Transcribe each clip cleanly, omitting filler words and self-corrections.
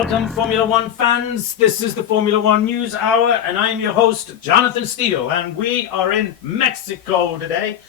Welcome, Formula One fans. This is the Formula One News Hour, and I'm your host, Jonathan Steele, and we are in Mexico today.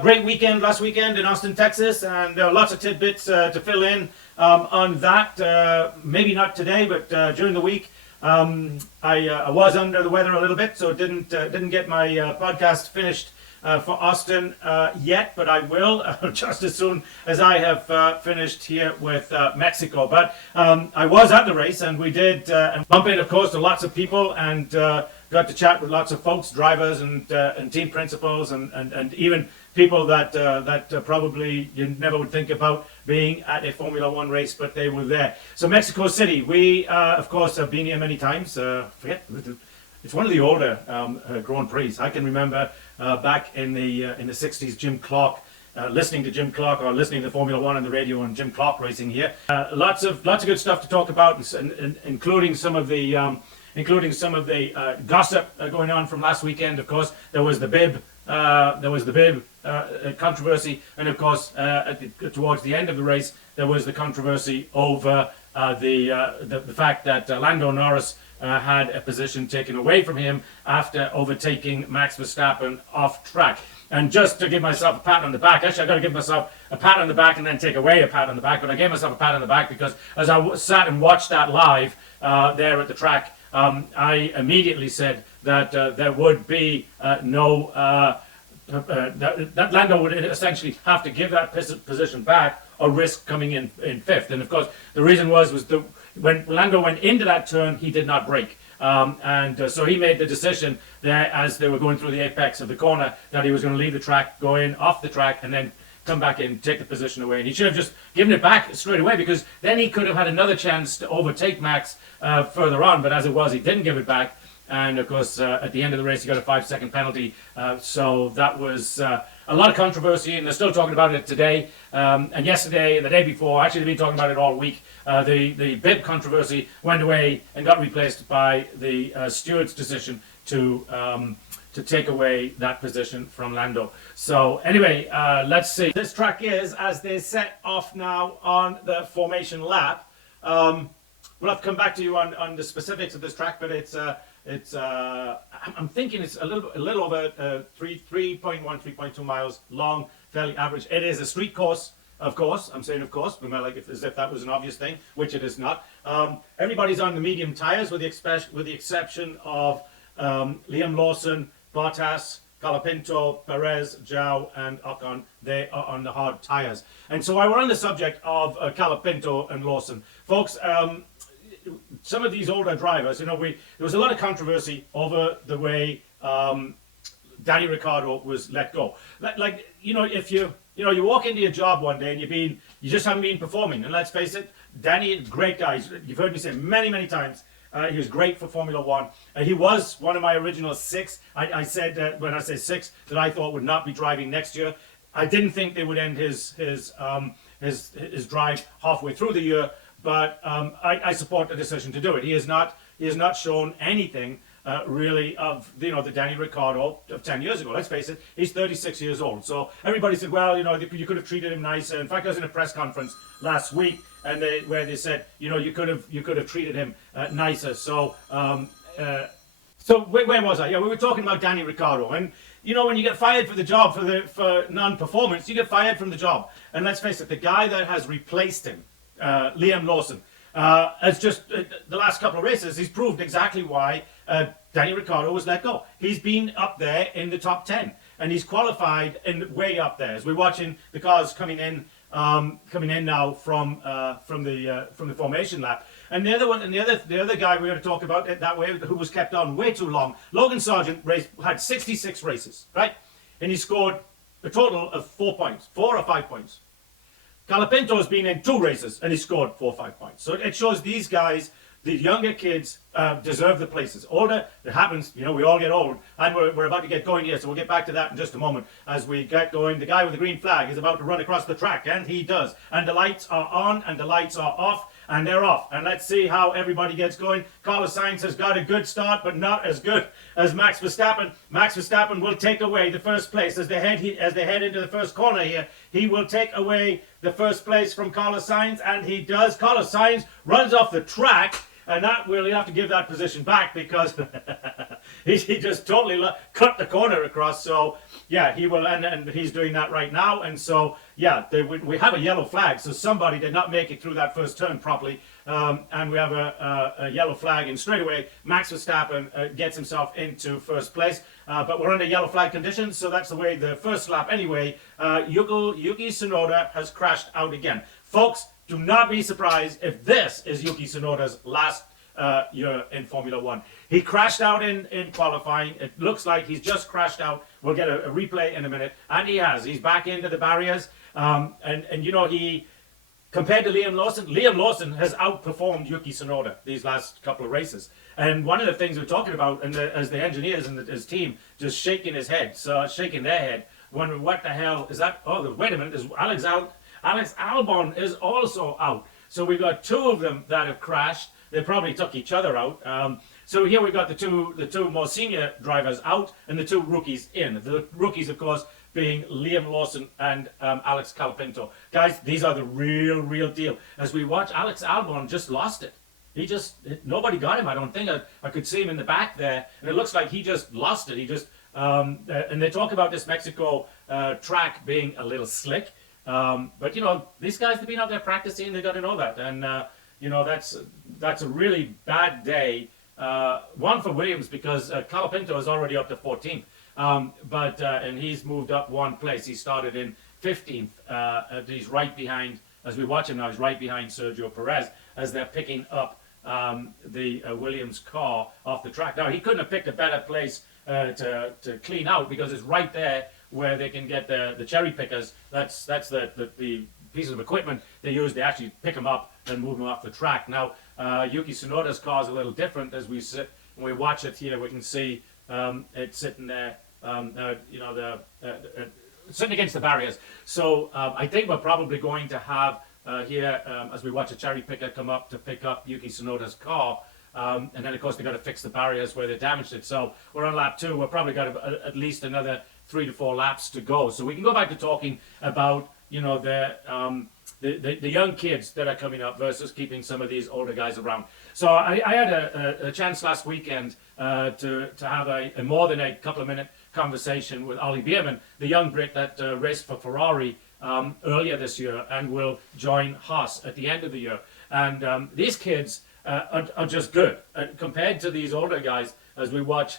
Great weekend last weekend in Austin, Texas, and lots of tidbits to fill in on that. Maybe not today, but during the week. I was under the weather a little bit, so didn't get my podcast finished for Austin yet, but I will just as soon as I have finished here with Mexico. But I was at the race, and we did bump in, of course, to lots of people, and got to chat with lots of folks, drivers and team principals, and even people that probably you never would think about being at a Formula One race, but they were there. So Mexico City, we of course have been here many times. It's one of the older Grand Prix. I can remember back in the 60s, Jim Clark, listening to Jim Clark or listening to Formula One on the radio and Jim Clark racing here. Lots of good stuff to talk about, including some of the gossip going on from last weekend. Of course, there was the bib controversy, and of course, towards the end of the race, there was the controversy over the fact that Lando Norris had a position taken away from him after overtaking Max Verstappen off track. And just to give myself a pat on the back, actually I've got to give myself a pat on the back and then take away a pat on the back, but I gave myself a pat on the back because as I sat and watched that live there at the track, I immediately said that there would be that Lando would essentially have to give that position back or risk coming in fifth. And of course, the reason was when Lando went into that turn, he did not brake. So he made the decision there as they were going through the apex of the corner that he was going to leave the track, go in off the track, and then come back in, take the position away. And he should have just given it back straight away, because then he could have had another chance to overtake Max further on. But as it was, he didn't give it back. And of course, at the end of the race, he got a 5-second penalty. So that was a lot of controversy, and they're still talking about it today. And yesterday and the day before, actually they've been talking about it all week. The bib controversy went away and got replaced by the steward's decision to take away that position from Lando. So anyway, let's see. This track is, as they set off now on the formation lap. We'll have to come back to you on the specifics of this track, but I'm thinking it's a little over 3.2 miles long, fairly average. It is a street course, of course. I'm saying of course, but as if that was an obvious thing, which it is not. Everybody's on the medium tires, with the exception of Liam Lawson, Bottas, Colapinto, Perez, Zhou, and Ocon. They are on the hard tires. And so while we're on the subject of Colapinto and Lawson, folks, some of these older drivers, there was a lot of controversy over the way Danny Ricciardo was let go. If you walk into your job one day and you just haven't been performing, and let's face it, Danny, great guy. You've heard me say many times, he was great for Formula One. He was one of my original 6. I said when I say 6 that I thought would not be driving next year. I didn't think they would end his drive halfway through the year. But I support the decision to do it. He has not shown anything really of the Danny Ricciardo of 10 years ago. Let's face it, he's 36 years old. So everybody said, well, you could have treated him nicer. In fact, I was in a press conference last week and where they said, you could have treated him nicer. So where was I? Yeah, we were talking about Danny Ricciardo, and when you get fired for the job for non-performance, you get fired from the job. And let's face it, the guy that has replaced him, Liam Lawson, has just the last couple of races, he's proved exactly why Danny Ricciardo was let go. He's been up there in the top 10, and he's qualified in way up there. As we're watching the cars coming in now from the formation lap. And the other guy we're going to talk about that way, who was kept on way too long, Logan Sargent had 66 races, right? And he scored a total of 4 points, 4 or 5 points. Colapinto has been in 2 races and he scored 4 or 5 points. So it shows these guys, the younger kids, deserve the places. Older, it happens, we all get old. And we're about to get going here, so we'll get back to that in just a moment. As we get going, the guy with the green flag is about to run across the track, and he does. And the lights are on and the lights are off. and they're off. And let's see how everybody gets going. Carlos Sainz has got a good start, but not as good as Max Verstappen. Max Verstappen will take away the first place as they head into the first corner here. He will take away the first place from Carlos Sainz, and he does. Carlos Sainz runs off the track, and that will, you have to give that position back because he just totally cut the corner across. So yeah, he will, and he's doing that right now. And so yeah, we have a yellow flag. So somebody did not make it through that first turn properly, and we have a yellow flag. And straight away, Max Verstappen gets himself into first place. But we're under yellow flag conditions, so that's the way the first lap. Anyway, Yuki Tsunoda has crashed out again, folks. Do not be surprised if this is Yuki Tsunoda's last year in Formula One. He crashed out in qualifying. It looks like he's just crashed out. We'll get a replay in a minute. And he has. He's back into the barriers. And you know, he, compared to Liam Lawson has outperformed Yuki Tsunoda these last couple of races. And one of the things we're talking about, and as the engineers and his team just shaking their head, wondering what the hell is that? Oh, wait a minute, is Alex Albon is also out. So we've got two of them that have crashed. They probably took each other out. So here we've got the two more senior drivers out and the two rookies in. The rookies, of course, being Liam Lawson and Alex Calapinto. Guys, these are the real deal. As we watch, Alex Albon just lost it. Nobody got him. I don't think. I could see him in the back there, and it looks like he just lost it. And they talk about this Mexico track being a little slick. But you know, these guys have been out there practicing. They got to know that, and you know, that's a really bad day. One for Williams because Calapinto is already up to 14th, and he's moved up one place. He started in 15th. He's right behind, as we watch him now. He's right behind Sergio Perez as they're picking up the Williams car off the track. Now he couldn't have picked a better place to clean out because it's right there where they can get the cherry pickers. That's the pieces of equipment they use. They actually pick them up and move them off the track. Now Yuki Tsunoda's car is a little different. As we sit and we watch it here, we can see it's sitting there, sitting against the barriers. So I think we're probably going to have here, as we watch a cherry picker come up to pick up Yuki Tsunoda's car. And then, of course, they've got to fix the barriers where they damaged it. So we're on lap 2. We've probably got at least another 3 to 4 laps to go. So we can go back to talking about, you know, the young kids that are coming up versus keeping some of these older guys around. So I had a chance last weekend to have a more than a couple of minute conversation with Ollie Bierman, the young Brit that raced for Ferrari earlier this year and will join Haas at the end of the year. And these kids are just good compared to these older guys. As we watch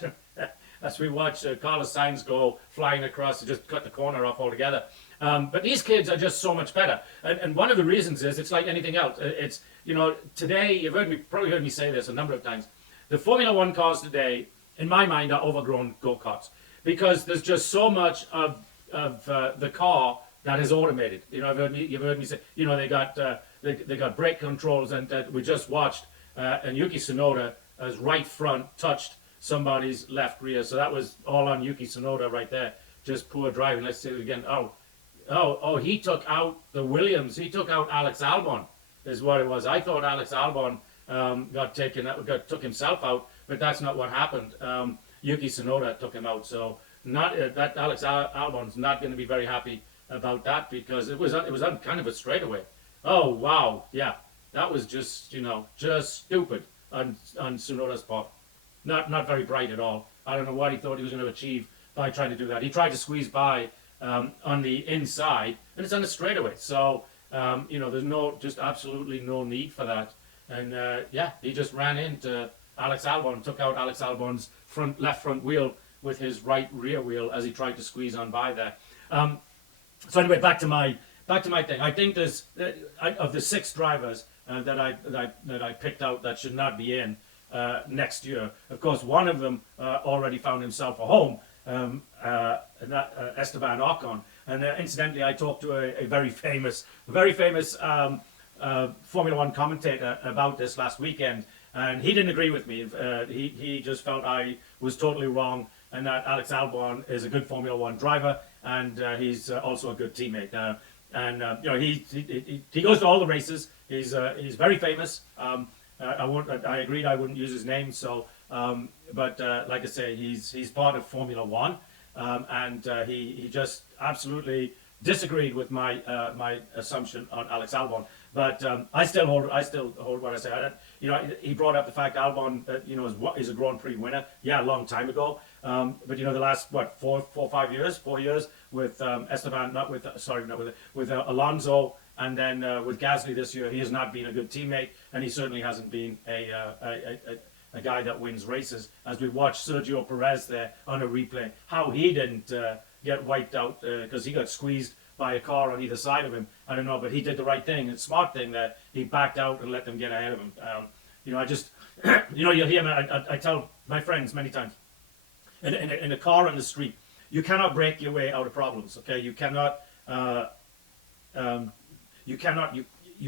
Carlos Sainz go flying across to just cut the corner off altogether. But these kids are just so much better. And one of the reasons is it's like anything else. It's, you know, today, you've probably heard me say this a number of times. The Formula One cars today, in my mind, are overgrown go-karts because there's just so much of the car that is automated. You know, you've heard me say, you know, they got brake controls, and we just watched, and Yuki Tsunoda as right front touched somebody's left rear. So that was all on Yuki Tsunoda right there. Just poor driving. Let's say it again. Oh, he took out the Williams. He took out Alex Albon, is what it was. I thought Alex Albon took himself out, but that's not what happened. Yuki Tsunoda took him out. So that Alex Albon's not going to be very happy about that because it was on kind of a straightaway. Oh wow, yeah, that was just stupid on Tsunoda's part. Not very bright at all. I don't know what he thought he was going to achieve by trying to do that. He tried to squeeze by on the inside, and it's on the straightaway. So there's just absolutely no need for that. And he just ran into Alex Albon, took out Alex Albon's left front wheel with his right rear wheel as he tried to squeeze on by there. So anyway, back to my thing. I think there's of the 6 drivers that I picked out that should not be in next year. Of course, one of them already found himself a home, Esteban Ocon. And incidentally, I talked to a very famous Formula One commentator about this last weekend, and he didn't agree with me. He just felt I was totally wrong, and that Alex Albon is a good Formula One driver, and he's also a good teammate. he goes to all the races. He's very famous. I agreed I wouldn't use his name. So, but like I say, he's part of Formula One, and he just absolutely disagreed with my assumption on Alex Albon. But I still hold what I say. He brought up the fact Albon, is a Grand Prix winner. Yeah, a long time ago. But the last 4 years with Esteban, with Alonso, and then with Gasly this year, he has not been a good teammate, and he certainly hasn't been a guy that wins races. As we watched Sergio Perez there on a replay, how he didn't get wiped out because he got squeezed by a car on either side of him. I don't know, but he did the right thing, a smart thing, that he backed out and let them get ahead of him. I just, you'll hear me, I tell my friends many times, in a car on the street, you cannot break your way out of problems, okay? You cannot, you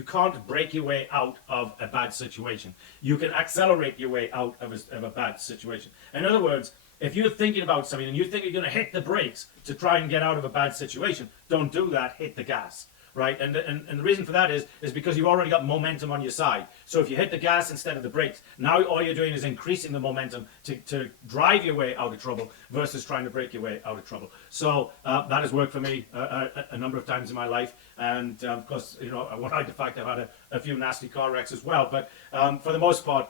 can't break your way out of a bad situation. You can accelerate your way out of a bad situation. In other words, if you're thinking about something and you think you're going to hit the brakes to try and get out of a bad situation, don't do that. Hit the gas, right? And the reason for that is because you've already got momentum on your side. So if you hit the gas instead of the brakes, now all you're doing is increasing the momentum to drive your way out of trouble versus trying to break your way out of trouble. So that has worked for me a number of times in my life. And of course, I won't hide the fact I've had a few nasty car wrecks as well. But for the most part,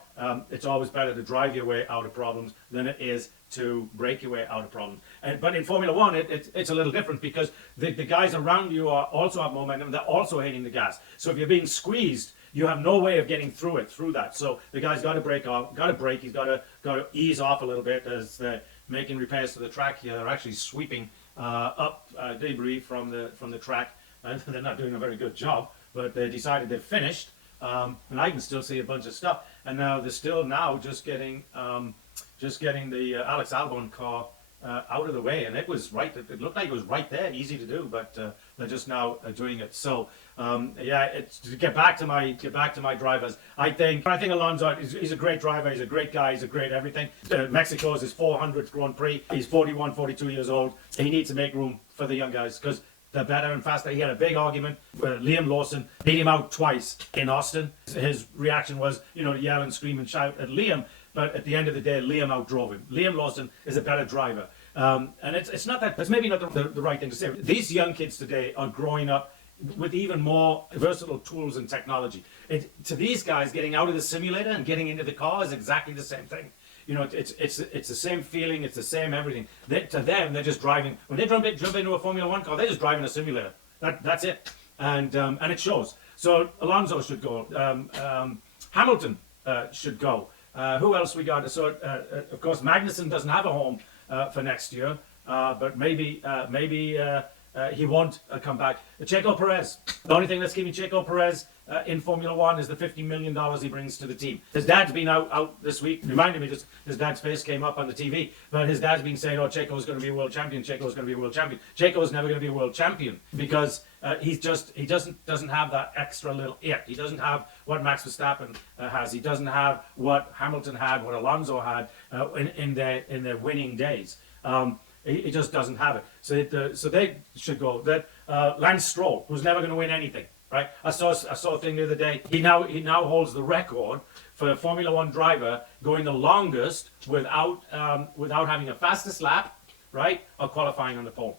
it's always better to drive your way out of problems than it is to break your way out of problems. But in Formula One, it's a little different because the guys around you are also have momentum. They're also hitting the gas. So if you're being squeezed, you have no way of getting through that. So the guy's got to brake. He's got to ease off a little bit as they're making repairs to the track here. They're actually sweeping up debris from the track. And they're not doing a very good job, but they decided they've finished. And I can still see a bunch of stuff. And now they're still just getting the Alex Albon car out of the way, and it was right. It looked like it was right there, easy to do, but they're just now doing it. So it's to get back to my drivers. I think Alonso, he's a great driver. He's a great guy. He's a great everything. Mexico is his 400th Grand Prix. He's 41, 42 years old. He needs to make room for the young guys because they're better and faster. He had a big argument where Liam Lawson beat him out twice in Austin. His reaction was, to yell and scream and shout at Liam. But at the end of the day, Liam outdrove him. Liam Lawson is a better driver. And it's not that, it's maybe not the right thing to say. These young kids today are growing up with even more versatile tools and technology. To these guys, getting out of the simulator and getting into the car is exactly the same thing. It's the same feeling, it's the same everything. To them, they're just driving. When they jump into a Formula One car, they're just driving a simulator. That's it. And it shows. So Alonso should go. Hamilton should go. Who else we got? So of course Magnussen doesn't have a home for next year, but maybe he won't come back. Checo Perez. The only thing that's keeping Checo Perez in Formula One is the $50 million he brings to the team. His dad's been out this week. Reminded me, just his dad's face came up on the TV, but his dad's been saying, "Oh, Checo's going to be a world champion. Checo's going to be a world champion." Checo's never going to be a world champion because he doesn't have that extra little it. He doesn't have what Max Verstappen has. He doesn't have what Hamilton had, what Alonso had in their winning days. He just doesn't have it. So they should go. That Lance Stroll, who's never going to win anything, right? I saw a thing the other day. He now holds the record for a Formula One driver going the longest without having a fastest lap, right, or qualifying on the pole.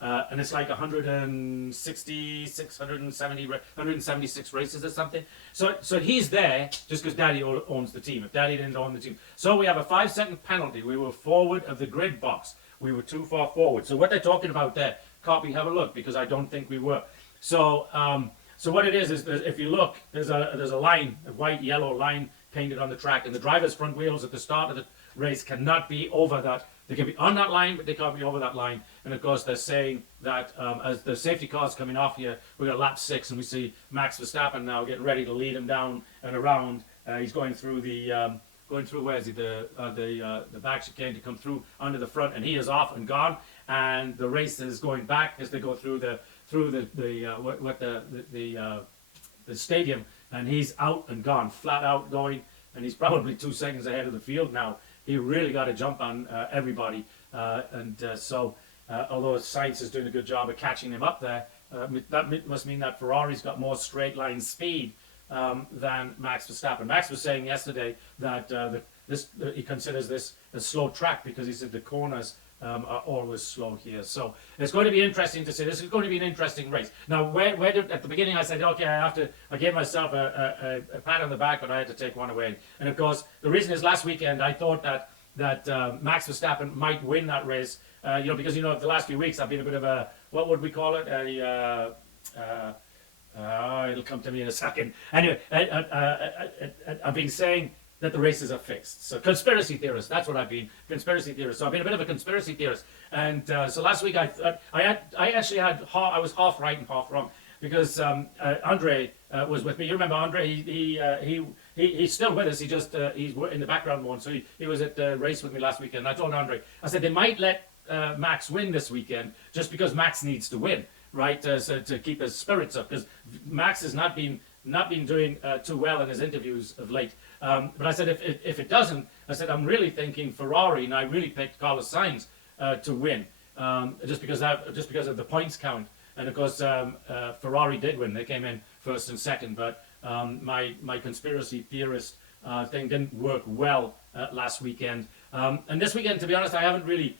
And it's like 166, 176 races or something. So he's there just because Daddy owns the team. If Daddy didn't own the team. So we have a 5-second penalty. We were forward of the grid box. We were too far forward. So what they're talking about there, copy, have a look, because I don't think we were. So what it is if you look, there's a line, a white, yellow line painted on the track, and the driver's front wheels at the start of the race cannot be over that. They can be on that line, but they can't be over that line. And of course, they're saying that as the safety car's coming off here, we got lap 6, and we see Max Verstappen now getting ready to lead him down and around. He's going through where is he? The back chicane to come through under the front, and he is off and gone. And the race is going back as they go through the stadium, and he's out and gone, flat out going, and he's probably 2 seconds ahead of the field now. He really got to jump on everybody, so although Sainz is doing a good job of catching him up there, must mean that Ferrari's got more straight line speed than Max Verstappen. Max was saying yesterday that he considers this a slow track because he said the corners are always slow here. So it's going to be interesting to see. This is going to be an interesting race. Now, at the beginning I said, okay, I gave myself a pat on the back, but I had to take one away. And of course, the reason is last weekend I thought that Max Verstappen might win that race. Because the last few weeks I've been a bit of a, what would we call it? It'll come to me in a second. Anyway, I've been saying that the races are fixed. So conspiracy theorist, that's what I've been, conspiracy theorist. So I've been a bit of a conspiracy theorist. And so last week I was half right and half wrong because Andre was with me. You remember Andre? He's still with us. He's in the background one. So he was at the race with me last weekend. I told Andre, I said they might let Max win this weekend just because Max needs to win, right? So to keep his spirits up, because Max has not been doing too well in his interviews of late. But I said if it doesn't, I said I'm really thinking Ferrari, and I really picked Carlos Sainz to win, just because of the points count. And of course, Ferrari did win; they came in first and second. But my conspiracy theorist thing didn't work well last weekend. And this weekend, to be honest, I haven't really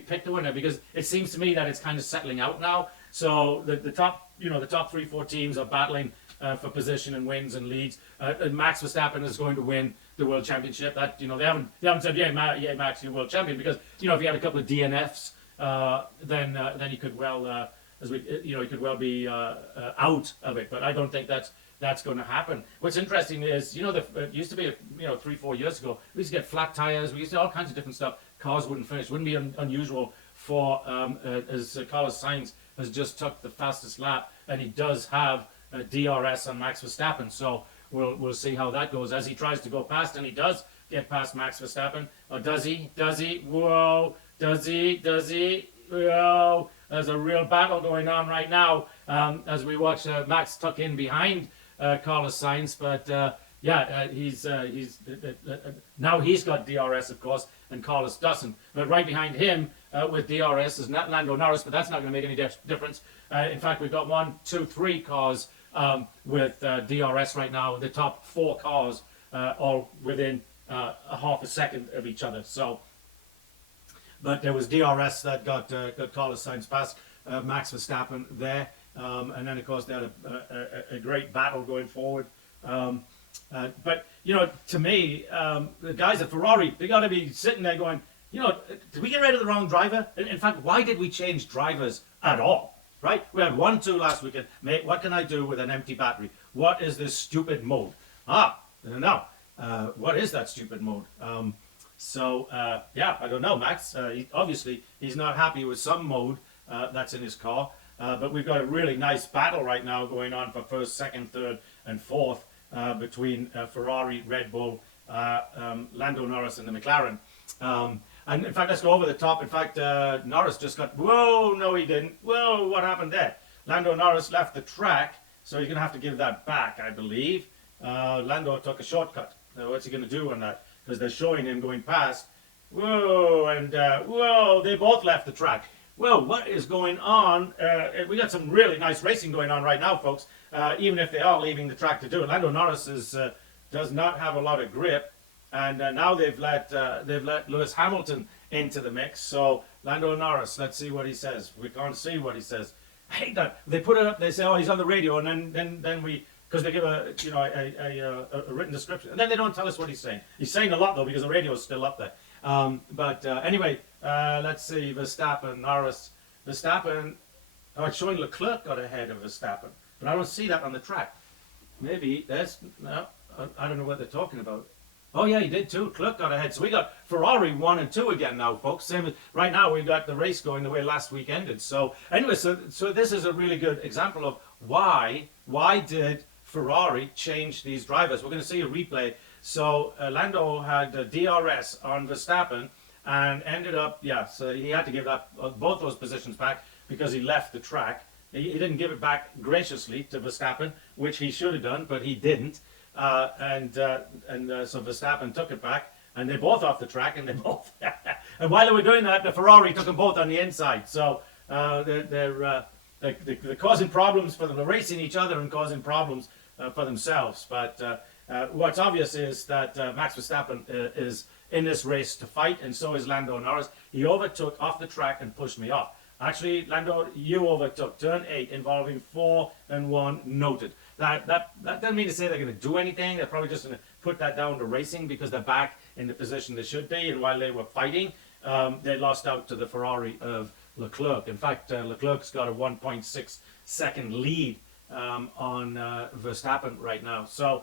picked a winner because it seems to me that it's kind of settling out now. So the top 3-4 teams are battling for position and wins and leads. And Max Verstappen is going to win the world championship. That they haven't said Max, you're world champion, because if he had a couple of DNFs, then he could well he could well be out of it. But I don't think that's going to happen. What's interesting is, it used to be, 3-4 years ago, we used to get flat tires, we used to do all kinds of different stuff. Cars wouldn't finish. Wouldn't be unusual for, as Carlos Sainz has just took the fastest lap, and he does have a DRS on Max Verstappen. So we'll see how that goes as he tries to go past, and he does get past Max Verstappen. Or does he? Whoa! Does he? Whoa! There's a real battle going on right now as we watch Max tuck in behind Carlos Sainz, but now he's got DRS, of course, and Carlos doesn't. But right behind him with DRS is not Lando Norris, but that's not going to make any difference. In fact, we've got 1, 2, 3 cars with DRS right now. The top 4 cars all within a half a second of each other. So, but there was DRS that got Carlos Sainz past Max Verstappen there. And then, of course, they had a great battle going forward. But, to me, the guys at Ferrari, they got to be sitting there going, did we get rid of the wrong driver? In fact, why did we change drivers at all? Right? We had 1-2 last weekend. Mate, what can I do with an empty battery? What is this stupid mode? I don't know. What is that stupid mode? I don't know, Max. Obviously, he's not happy with some mode that's in his car. But we've got a really nice battle right now going on for first, second, third, and fourth between Ferrari, Red Bull, Lando Norris, and the McLaren. And in fact, let's go over the top. In fact, Norris just got, whoa, no he didn't. Whoa, what happened there? Lando Norris left the track, so he's going to have to give that back, I believe. Lando took a shortcut. What's he going to do on that? Because they're showing him going past. Whoa, and whoa, they both left the track. Well, what is going on? We got some really nice racing going on right now, folks. Even if they are leaving the track to do it. Lando Norris does not have a lot of grip, and now they've let Lewis Hamilton into the mix. So Lando Norris, let's see what he says. We can't see what he says. I hate that. They put it up. They say, "Oh, he's on the radio," and then we, because they give a written description, and then they don't tell us what he's saying. He's saying a lot though, because the radio is still up there. Anyway, let's see, Verstappen, Norris. Verstappen, it's showing Leclerc got ahead of Verstappen, but I don't see that on the track. Maybe no, I don't know what they're talking about. Oh yeah, he did too. Leclerc got ahead. So we got Ferrari 1 and 2 again now, folks. Same as right now, we've got the race going the way last week ended. So anyway, so this is a really good example of why did Ferrari change these drivers. We're going to see a replay. So Lando had DRS on Verstappen and ended up, so he had to give that both those positions back because he left the track. He didn't give it back graciously to Verstappen, which he should have done, but he didn't. So Verstappen took it back, and they're both off the track, and they both. And while they were doing that, the Ferrari took them both on the inside. So they're they're causing problems for them. They're racing each other and causing problems for themselves. But what's obvious is that Max Verstappen is in this race to fight, and so is Lando Norris. He overtook off the track and pushed me off. Actually, Lando, you overtook turn 8 involving 4 and 1 noted. That doesn't mean to say they're going to do anything. They're probably just going to put that down to racing because they're back in the position they should be. And while they were fighting, they lost out to the Ferrari of Leclerc. In fact, Leclerc's got a 1.6 second lead on Verstappen right now. So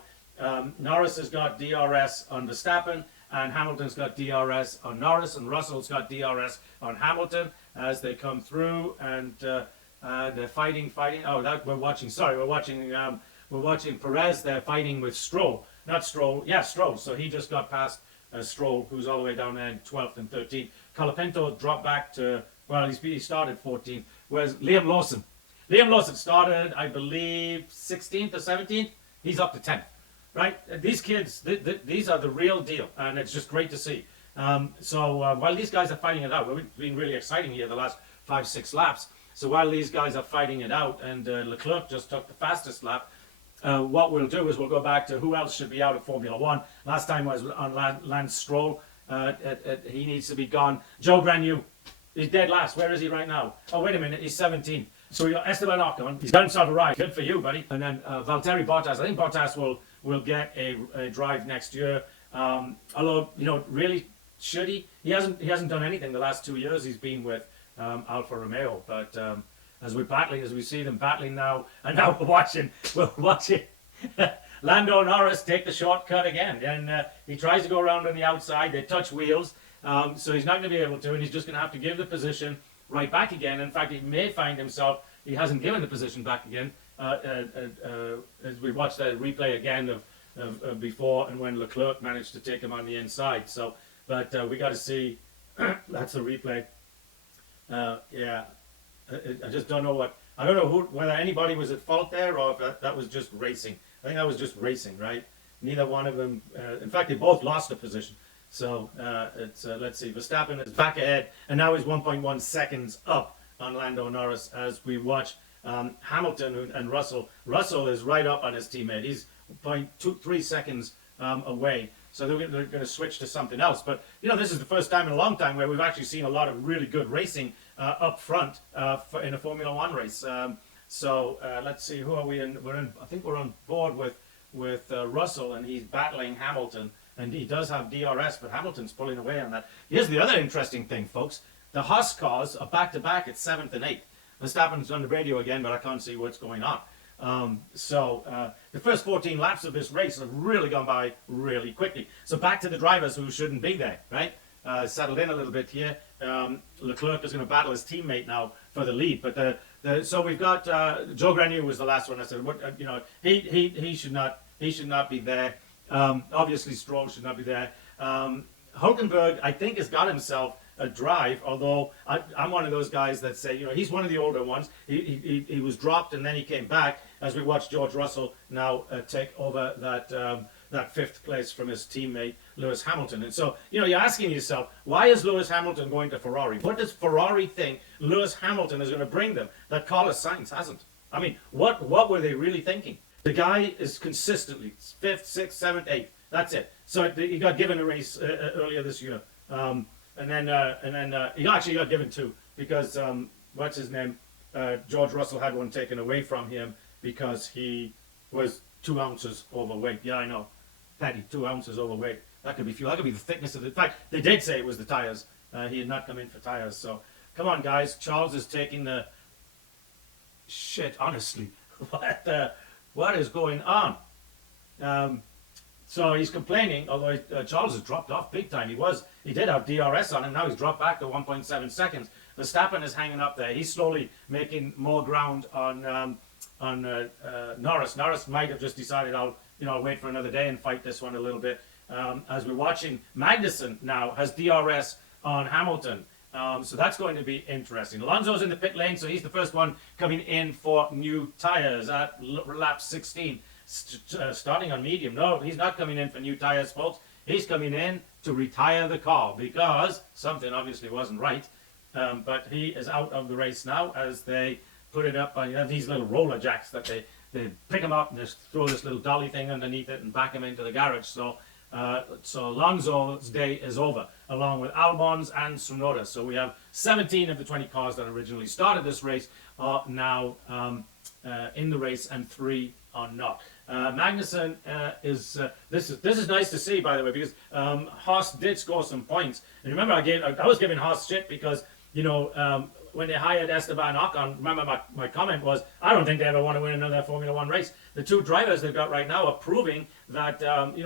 Norris has got DRS on Verstappen, and Hamilton's got DRS on Norris, and Russell's got DRS on Hamilton as they come through, and they're fighting. Oh, that we're watching. Sorry, we're watching Perez. They're fighting with Stroll, not Stroll. Yeah, Stroll. So he just got past Stroll, who's all the way down there in 12th and 13th. Colapinto dropped back to, well, he started 14th. Whereas Liam Lawson started, I believe, 16th or 17th. He's up to 10th. Right? These kids, these are the real deal, and it's just great to see. So while these guys are fighting it out, it's been really exciting here the last 5-6 laps. So while these guys are fighting it out, and Leclerc just took the fastest lap, what we'll do is we'll go back to who else should be out of Formula One. Last time was on Lance Stroll. He needs to be gone. Joe Granu, he's dead last. Where is he right now? Oh, wait a minute, he's 17. So we got Esteban Ocon. He's got himself a ride. Good for you, buddy. And then Valtteri Bottas. I think Bottas will get a drive next year. Although, really, should he? He hasn't done anything the last 2 years. He's been with Alfa Romeo. But as we see them battling now, and now we're watching Lando Norris take the shortcut again. And he tries to go around on the outside. They touch wheels. So he's not going to be able to, and he's just going to have to give the position right back again. In fact, he may find himself, he hasn't given the position back again. As we watch the replay again of before and when Leclerc managed to take him on the inside. So, but we got to see. That's the replay. Yeah, I just don't know I don't know whether anybody was at fault there or if that was just racing. I think that was just racing, right? Neither one of them. In fact, they both lost a position. So let's see. Verstappen is back ahead, and now he's 1.1 seconds up on Lando Norris as we watch. Hamilton and Russell. Russell is right up on his teammate. He's 0.23 seconds away. So they're going to switch to something else. But, this is the first time in a long time where we've actually seen a lot of really good racing up front in a Formula One race. So let's see, who are we in? I think we're on board with Russell, and he's battling Hamilton. And he does have DRS, but Hamilton's pulling away on that. Here's the other interesting thing, folks. The Haas cars are back-to-back at 7th and 8th. Verstappen's on the radio again, but I can't see what's going on. So the first 14 laps of this race have really gone by really quickly. So back to the drivers who shouldn't be there, right? Settled in a little bit here. Leclerc is going to battle his teammate now for the lead. But so we've got Joe Granu was the last one. I said, he should not be there. Obviously, Stroll should not be there. Hulkenberg, I think, has got himself a drive, although I'm one of those guys that say, he's one of the older ones. He was dropped and then he came back as we watch George Russell now take over that fifth place from his teammate Lewis Hamilton. And so, you're asking yourself, why is Lewis Hamilton going to Ferrari? What does Ferrari think Lewis Hamilton is going to bring them that Carlos Sainz hasn't? I mean, what were they really thinking? The guy is consistently 5th, 6th, 7th, 8th. That's it. So he got given a race earlier this year. And then he actually got given 2 because what's his name? George Russell had one taken away from him because he was 2 ounces overweight. Yeah, I know, Patty, 2 ounces overweight. That could be fuel. That could be the thickness of it. In fact, they did say it was the tires. He had not come in for tires. So come on, guys. Charles is taking the shit. Honestly, what is going on? So he's complaining, although Charles has dropped off big time. He did have DRS on him. Now he's dropped back to 1.7 seconds. Verstappen is hanging up there. He's slowly making more ground on Norris. Norris might have just decided I'll wait for another day and fight this one a little bit. As we're watching, Magnussen now has DRS on Hamilton. So that's going to be interesting. Alonso's in the pit lane, so he's the first one coming in for new tires at lap 16. Starting on medium. No, he's not coming in for new tires, folks. He's coming in to retire the car because something obviously wasn't right. But he is out of the race now as they put it up. You have these little roller jacks that they pick them up and just throw this little dolly thing underneath it and back them into the garage. So Alonso's day is over, along with Albon's and Tsunoda. So we have 17 of the 20 cars that originally started this race are now in the race, and 3 are not. Magnussen this is nice to see, by the way, because Haas did score some points. And remember, I was giving Haas shit because when they hired Esteban Ocon, remember my comment was, I don't think they ever want to win another Formula One race. The 2 drivers they've got right now are proving that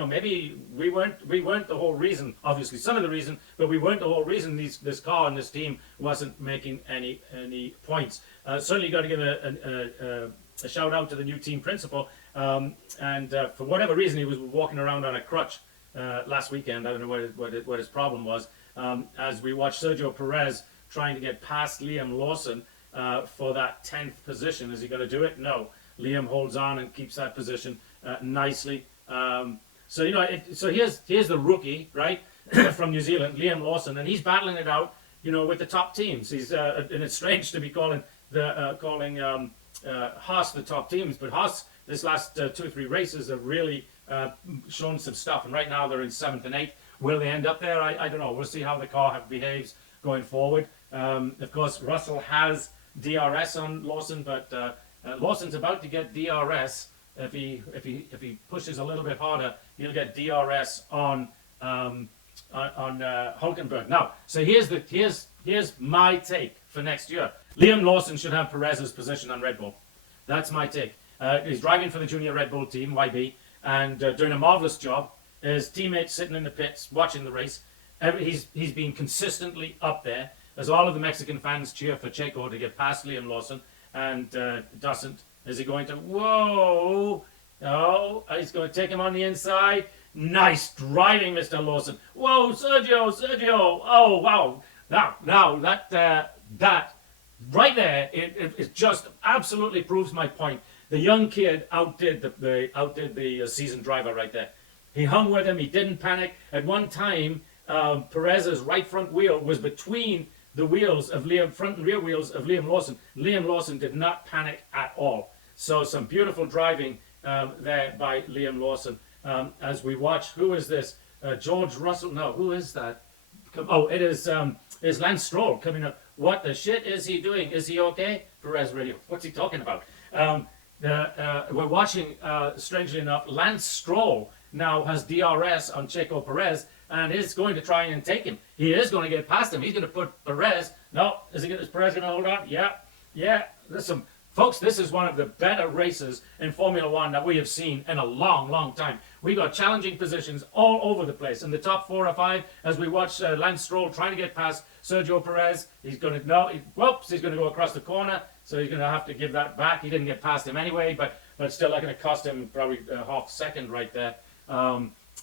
maybe we weren't the whole reason. Obviously, some of the reason, but we weren't the whole reason this car and this team wasn't making any points. Certainly, got to give a shout out to the new team principal. And for whatever reason, he was walking around on a crutch last weekend. I don't know what his problem was. As we watched Sergio Perez trying to get past Liam Lawson for that 10th position. Is he going to do it? No. Liam holds on and keeps that position nicely. So here's the rookie, right, from New Zealand, Liam Lawson, and he's battling it out, with the top teams. He's and it's strange to be calling Haas the top teams, but Haas this last 2 or 3 races have really shown some stuff, and right now they're in 7th and 8th. Will they end up there? I don't know. We'll see how the car behaves going forward. Of course, Russell has DRS on Lawson, but Lawson's about to get DRS. If he pushes a little bit harder, he'll get DRS on Hulkenberg. Now, so here's my take for next year. Liam Lawson should have Perez's position on Red Bull. That's my take. He's driving for the junior Red Bull team, YB, and doing a marvelous job. His teammates sitting in the pits watching the race. He's been consistently up there as all of the Mexican fans cheer for Checo to get past Liam Lawson, and doesn't. Is he going to? Whoa! Oh, he's going to take him on the inside. Nice driving, Mr. Lawson. Whoa, Sergio! Oh, wow! Now that right there, it just absolutely proves my point. The young kid outdid the seasoned driver right there. He hung with him. He didn't panic. At one time, Perez's right front wheel was between the wheels of front and rear wheels of Liam Lawson. Liam Lawson did not panic at all. So some beautiful driving there by Liam Lawson. As we watch, who is this? George Russell? No, who is that? Oh, it is Lance Stroll coming up. What the shit is he doing? Is he okay? Perez radio. What's he talking about? We're watching, strangely enough, Lance Stroll now has DRS on Checo Perez and is going to try and take him. He is going to get past him. He's going to put Perez. No, is Perez going to hold on? Yeah. Listen, folks, this is one of the better races in Formula One that we have seen in a long, long time. We got challenging positions all over the place. In the top 4 or 5, as we watch Lance Stroll trying to get past Sergio Perez, he's going to go across the corner, so he's going to have to give that back. He didn't get past him anyway, but still, that's going to cost him probably a half second right there.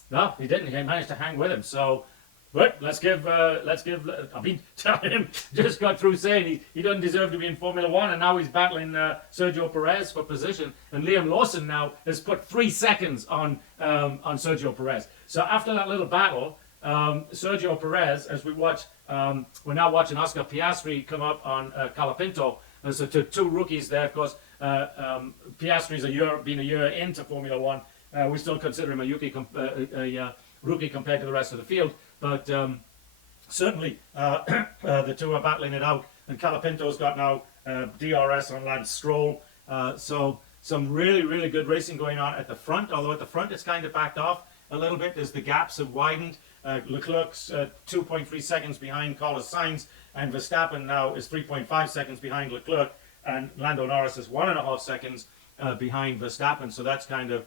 No, he didn't. He managed to hang with him. So, but let's give. I've been telling him, just got through saying he doesn't deserve to be in Formula One, and now he's battling Sergio Perez for position. And Liam Lawson now has put 3 seconds on Sergio Perez. So after that little battle, Sergio Perez, as we watch, we're now watching Oscar Piastri come up on Colapinto. And so two rookies there, of course. Piastri's been a year into Formula One. We still consider him a rookie compared to the rest of the field, but certainly the two are battling it out. And Colapinto's got now DRS on Lance Stroll. So some really, really good racing going on at the front, although at the front it's kind of backed off a little bit as the gaps have widened. Leclerc's 2.3 seconds behind Carlos Sainz, and Verstappen now is 3.5 seconds behind Leclerc, and Lando Norris is 1.5 seconds behind Verstappen. So that's kind of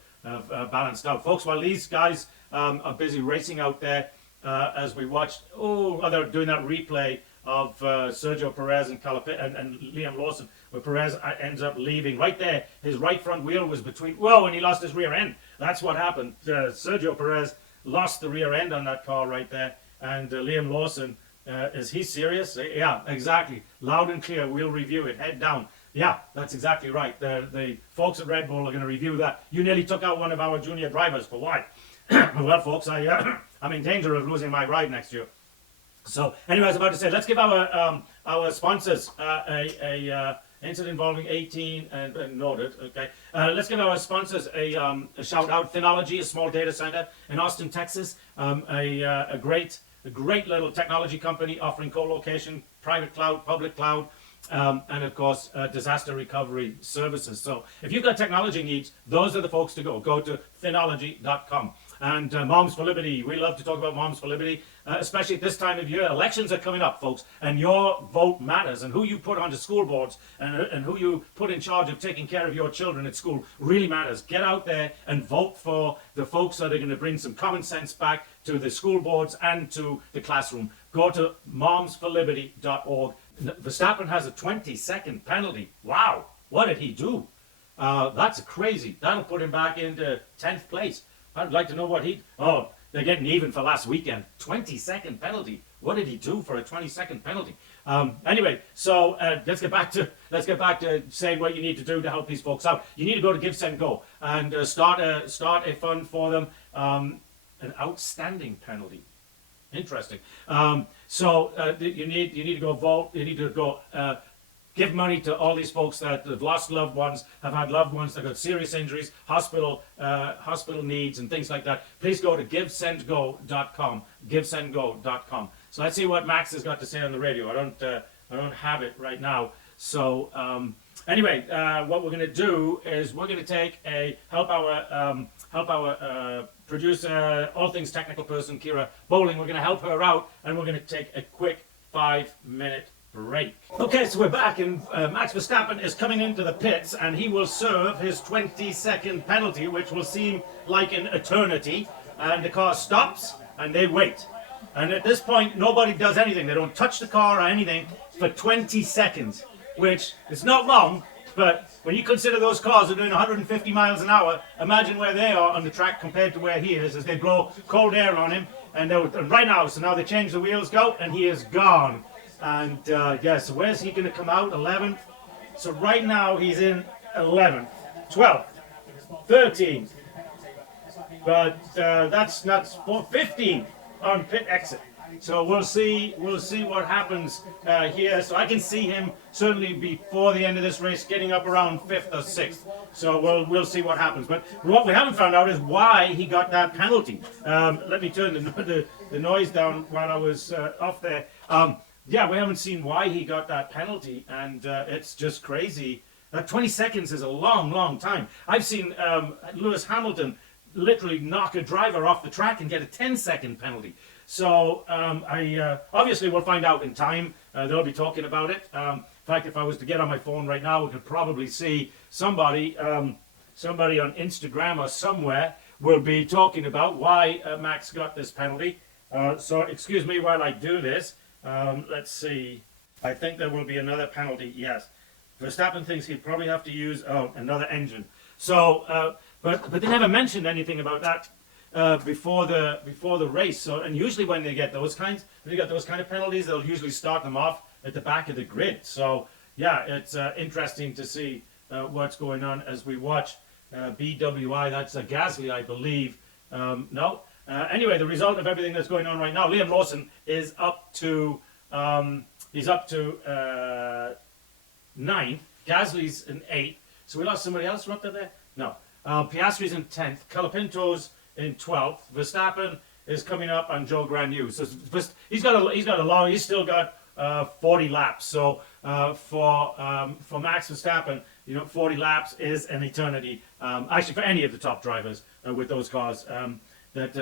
balanced out. Folks, while these guys are busy racing out there, as we watched, they're doing that replay of Sergio Perez and Liam Lawson, where Perez ends up leaving. Right there, his right front wheel was between, and he lost his rear end. That's what happened. Sergio Perez lost the rear end on that car right there, and Liam Lawson, is he serious? Yeah, exactly. Loud and clear, we'll review it, head down. Yeah, that's exactly right. The folks at Red Bull are going to review that. You nearly took out one of our junior drivers. For why? Well, folks, I'm in danger of losing my ride next year. So, anyway, I was about to say, let's give our sponsors a incident involving 18 and noted. Okay, let's give our sponsors a shout out. Thinology, a small data center in Austin, Texas. A great little technology company offering co-location, private cloud, public cloud, and of course disaster recovery services. So if you've got technology needs, those are the folks to go. Go to Thinology.com. And Moms for Liberty, we love to talk about Moms for Liberty, especially at this time of year. Elections are coming up, folks, and your vote matters. And who you put onto school boards and who you put in charge of taking care of your children at school really matters. Get out there and vote for the folks that are going to bring some common sense back to the school boards and to the classroom. Go to momsforliberty.org. Verstappen has a 20-second penalty. Wow, what did he do? That's crazy. That'll put him back into 10th place. I'd like to know what they're getting even for last weekend. 20-second penalty. What did he do for a 20-second penalty? Anyway, so let's get back to saying what you need to do to help these folks out. You need to go to Give Send Go and start a fund for them. An outstanding penalty. Interesting. You need to go vote. You need to go give money to all these folks that have lost loved ones, have had loved ones that got serious injuries, hospital needs, and things like that. Please go to GiveSendGo.com. GiveSendGo.com. So let's see what Max has got to say on the radio. I don't have it right now. So anyway, what we're going to do is we're going to help our producer, all things technical person, Kira Bowling. We're going to help her out, and we're going to take a quick 5-minute break. Okay, so we're back, and Max Verstappen is coming into the pits, and he will serve his 20-second penalty, which will seem like an eternity. And the car stops, and they wait. And at this point, nobody does anything. They don't touch the car or anything for 20 seconds, which is not long, but when you consider those cars are doing 150 miles an hour, imagine where they are on the track compared to where he is as they blow cold air on him. And right now, so now they change the wheels, go, and he is gone. And so where's he going to come out? 11th. So right now he's in 11th, 12th, 13th. But that's not 15th on pit exit. So we'll see what happens here. So I can see him certainly before the end of this race getting up around 5th or 6th. So we'll see what happens. But what we haven't found out is why he got that penalty. Let me turn the noise down while I was off there. Yeah, we haven't seen why he got that penalty, and it's just crazy. 20 seconds is a long, long time. I've seen Lewis Hamilton literally knock a driver off the track and get a 10-second penalty. So obviously we'll find out in time. They'll be talking about it. In fact, if I was to get on my phone right now, we could probably see somebody on Instagram or somewhere will be talking about why Max got this penalty. So excuse me while I do this. Let's see. I think there will be another penalty. Yes, Verstappen thinks he'd probably have to use another engine. So, but they never mentioned anything about that before the race. So, and usually when they get those kind of penalties, they'll usually start them off at the back of the grid. So, yeah, it's interesting to see what's going on as we watch BWI. That's a Gasly, I believe. No. Anyway, the result of everything that's going on right now, Liam Lawson is up to 9th. Gasly's in 8th. So we lost somebody else up there? No. Piastri's in 10th. Colapinto's in 12th. Verstappen is coming up on Joe Granu. So he's still got 40 laps. So for Max Verstappen, 40 laps is an eternity. Actually, for any of the top drivers with those cars. It's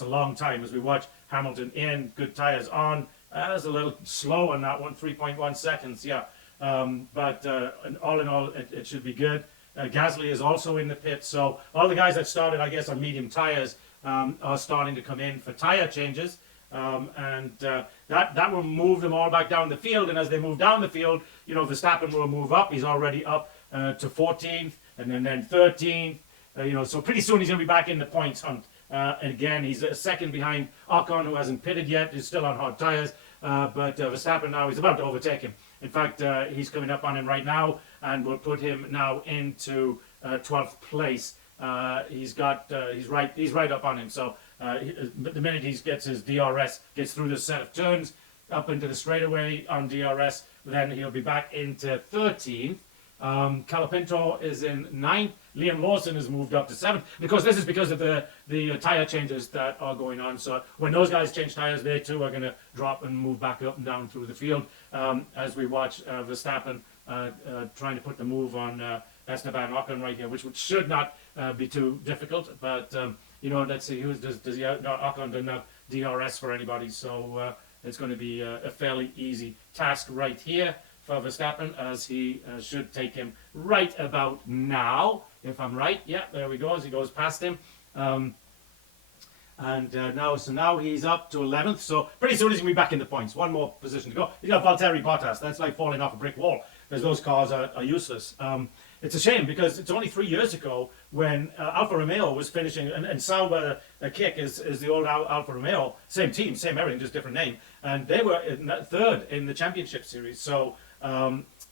a long time as we watch Hamilton in, good tires on. That's a little slow on that one, 3.1 seconds, yeah. But all in all, it should be good. Gasly is also in the pit, so all the guys that started, I guess, on medium tires are starting to come in for tire changes. And that will move them all back down the field. And as they move down the field, Verstappen will move up. He's already up to 14th. And then 13th, so pretty soon he's going to be back in the points hunt. And again, he's a second behind Ocon, who hasn't pitted yet. He's still on hard tires. But Verstappen now is about to overtake him. In fact, he's coming up on him right now, and will put him now into 12th place. He's right up on him. So the minute he gets his DRS, gets through this set of turns, up into the straightaway on DRS. Then he'll be back into 13th. Calapinto is in 9th. Liam Lawson has moved up to 7th. Because this is because of the tyre changes that are going on. So when those guys change tyres, they too are going to drop and move back up and down through the field as we watch Verstappen trying to put the move on Esteban Ocon right here, which should not be too difficult. But, let's see, does Ocon doesn't have DRS for anybody. So it's going to be a fairly easy task right here for Verstappen, as he should take him right about now, if I'm right. Yeah, there we go, as he goes past him. Now he's up to 11th, so pretty soon he's going to be back in the points. One more position to go. He's got Valtteri Bottas. That's like falling off a brick wall, because those cars are useless. It's a shame, because it's only 3 years ago when Alfa Romeo was finishing, and Sauber Kick is the old Alfa Romeo, same team, same everything, just different name, and they were third in the championship series. So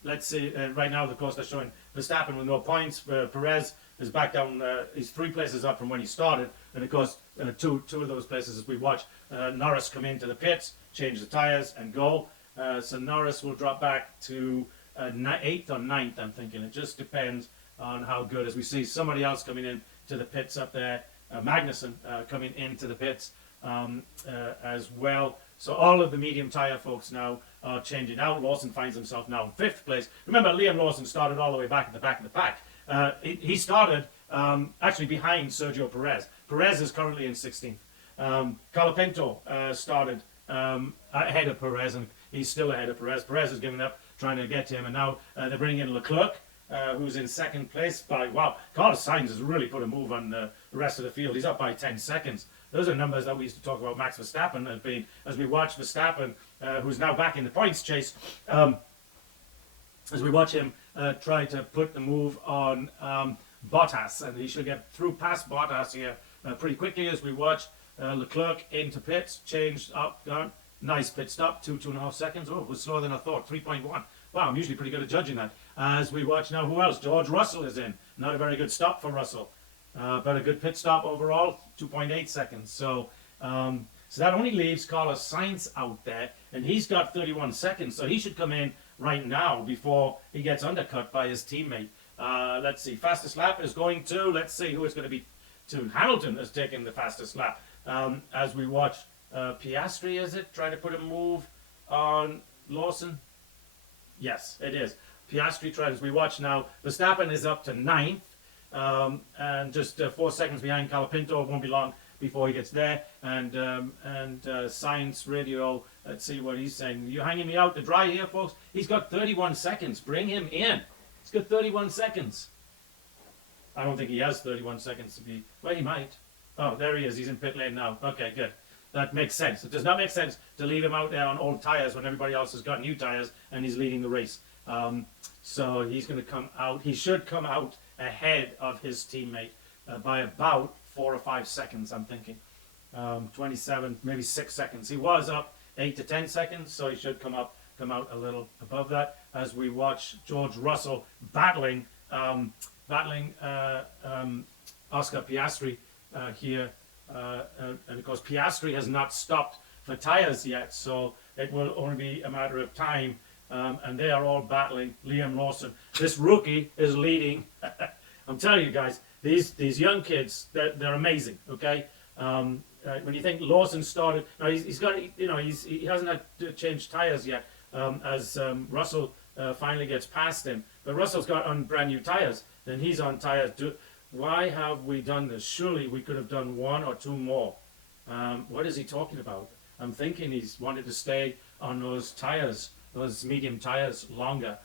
let's see, right now, of course, they're showing Verstappen with no points. Perez is back down, he's 3 places up from when he started, and of course, two of those places, as we watch Norris come into the pits, change the tyres, and go. So Norris will drop back to 8th or 9th, I'm thinking. It just depends on how good, as we see somebody else coming in to the pits up there, Magnussen coming into the pits as well. So all of the medium tyre folks now are changing out. Lawson finds himself now in 5th place. Remember, Liam Lawson started all the way back at the back of the pack. He started actually behind Sergio Perez. Perez is currently in 16th. Colapinto started ahead of Perez, and he's still ahead of Perez. Perez has given up trying to get to him, and now they're bringing in Leclerc, who's in 2nd place. Wow, Carlos Sainz has really put a move on the rest of the field. He's up by 10 seconds. Those are numbers that we used to talk about Max Verstappen has been, as we watch Verstappen, who's now back in the points chase, as we watch him try to put the move on Bottas, and he should get through past Bottas here pretty quickly as we watch Leclerc into pits, changed up, down, nice pit stop, 2.5 seconds. Oh, it was slower than I thought, 3.1. Wow, I'm usually pretty good at judging that. As we watch now, who else? George Russell is in. Not a very good stop for Russell, but a good pit stop overall, 2.8 seconds. So that only leaves Carlos Sainz out there, and he's got 31 seconds, so he should come in right now before he gets undercut by his teammate. Let's see, fastest lap is going to, let's see who it's going to be to. Hamilton has taken the fastest lap. As we watch Piastri, is it? Trying to put a move on Lawson? Yes, it is. Piastri tries, as we watch now, Verstappen is up to 9th, and just 4 seconds behind Colapinto. It won't be long before he gets there. And Science Radio, let's see what he's saying. You hanging me out to dry here, folks? He's got 31 seconds. Bring him in. He's got 31 seconds. I don't think he has 31 seconds to be. Well, he might. Oh, there he is. He's in pit lane now. Okay, good. That makes sense. It does not make sense to leave him out there on old tyres when everybody else has got new tyres and he's leading the race. So he's going to come out. He should come out ahead of his teammate by about 4 or 5 seconds, I'm thinking. 27, maybe 6 seconds. He was up 8 to 10 seconds, so he should come out a little above that as we watch George Russell battling Oscar Piastri here. And of course, Piastri has not stopped for tyres yet, so it will only be a matter of time. And they are all battling Liam Lawson. This rookie is leading. I'm telling you guys, these young kids, they're amazing. Okay, when you think Lawson started, now he's got, he hasn't had to change tyres yet. As Russell finally gets past him, but Russell's got on brand new tyres. Then he's on tyres. Why have we done this? Surely we could have done 1 or 2 more. What is he talking about? I'm thinking he's wanted to stay on those tyres, those medium tyres, longer.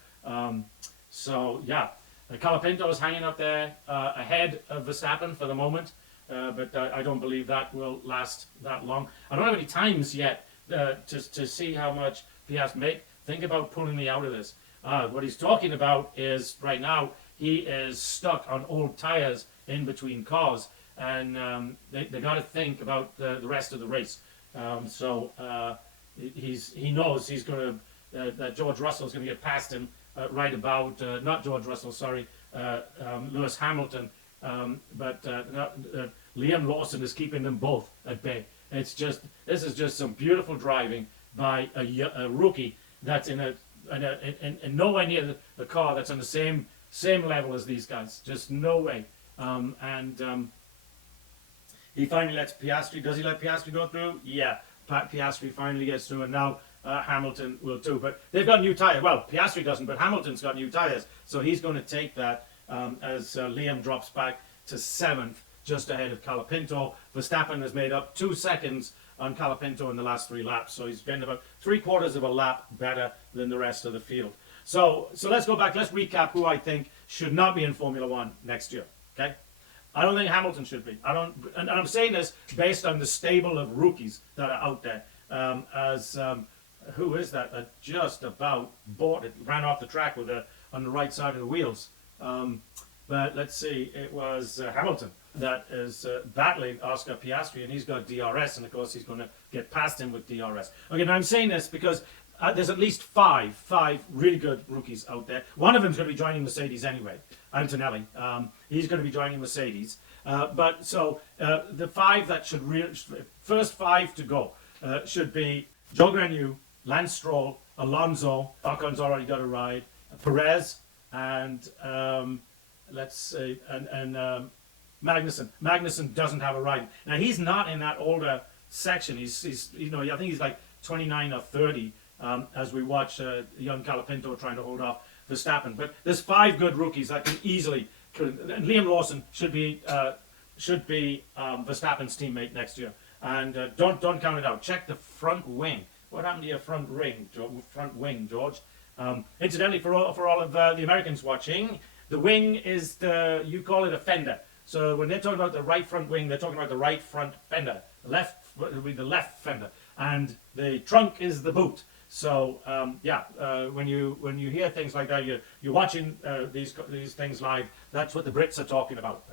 So yeah, Colapinto is hanging up there ahead of Verstappen for the moment, but I don't believe that will last that long. I don't have any times yet to see how much Piastri make. Think about pulling me out of this. What he's talking about is right now he is stuck on old tires in between cars, and they got to think about the rest of the race. He knows he's going to that George Russell is going to get past him right about not George Russell, sorry, Lewis Hamilton, but Liam Lawson is keeping them both at bay. This is just some beautiful driving by a rookie that's in nowhere near the car that's on the same level as these guys. Just no way. He finally lets Piastri. Does he let Piastri go through? Yeah. Piastri finally gets through, and now Hamilton will too. But they've got new tires. Well, Piastri doesn't, but Hamilton's got new tires, so he's going to take that as Liam drops back to 7th, just ahead of Colapinto. Verstappen has made up 2 seconds on Colapinto in the last 3 laps, so he's getting about 3/4 of a lap better than the rest of the field. So let's go back. Let's recap who I think should not be in Formula One next year. Okay. I don't think Hamilton should be. And I'm saying this based on the stable of rookies that are out there. Who is that just about bought it, ran off the track with on the right side of the wheels. But let's see, it was Hamilton that is battling Oscar Piastri, and he's got DRS, and of course he's going to get past him with DRS. Okay, now I'm saying this because there's at least five really good rookies out there. One of them's going to be joining Mercedes anyway, Antonelli. He's going to be joining Mercedes. But the 5 that should first 5 to go should be Joe Grenu, Lance Stroll, Alonso. Ocon's already got a ride. Perez and let's see, and Magnussen. Magnussen doesn't have a ride. Now he's not in that older section. He's I think he's like 29 or 30. As we watch young Colapinto trying to hold off Verstappen. But there's 5 good rookies that can easily. And Liam Lawson should be Verstappen's teammate next year. And don't count it out. Check the front wing. What happened to your front wing, George? Incidentally, for all of the Americans watching, the wing is you call it a fender. So when they're talking about the right front wing, they're talking about the right front fender. The left fender, and the trunk is the boot. So when you hear things like that, you're watching these things live. That's what the Brits are talking about.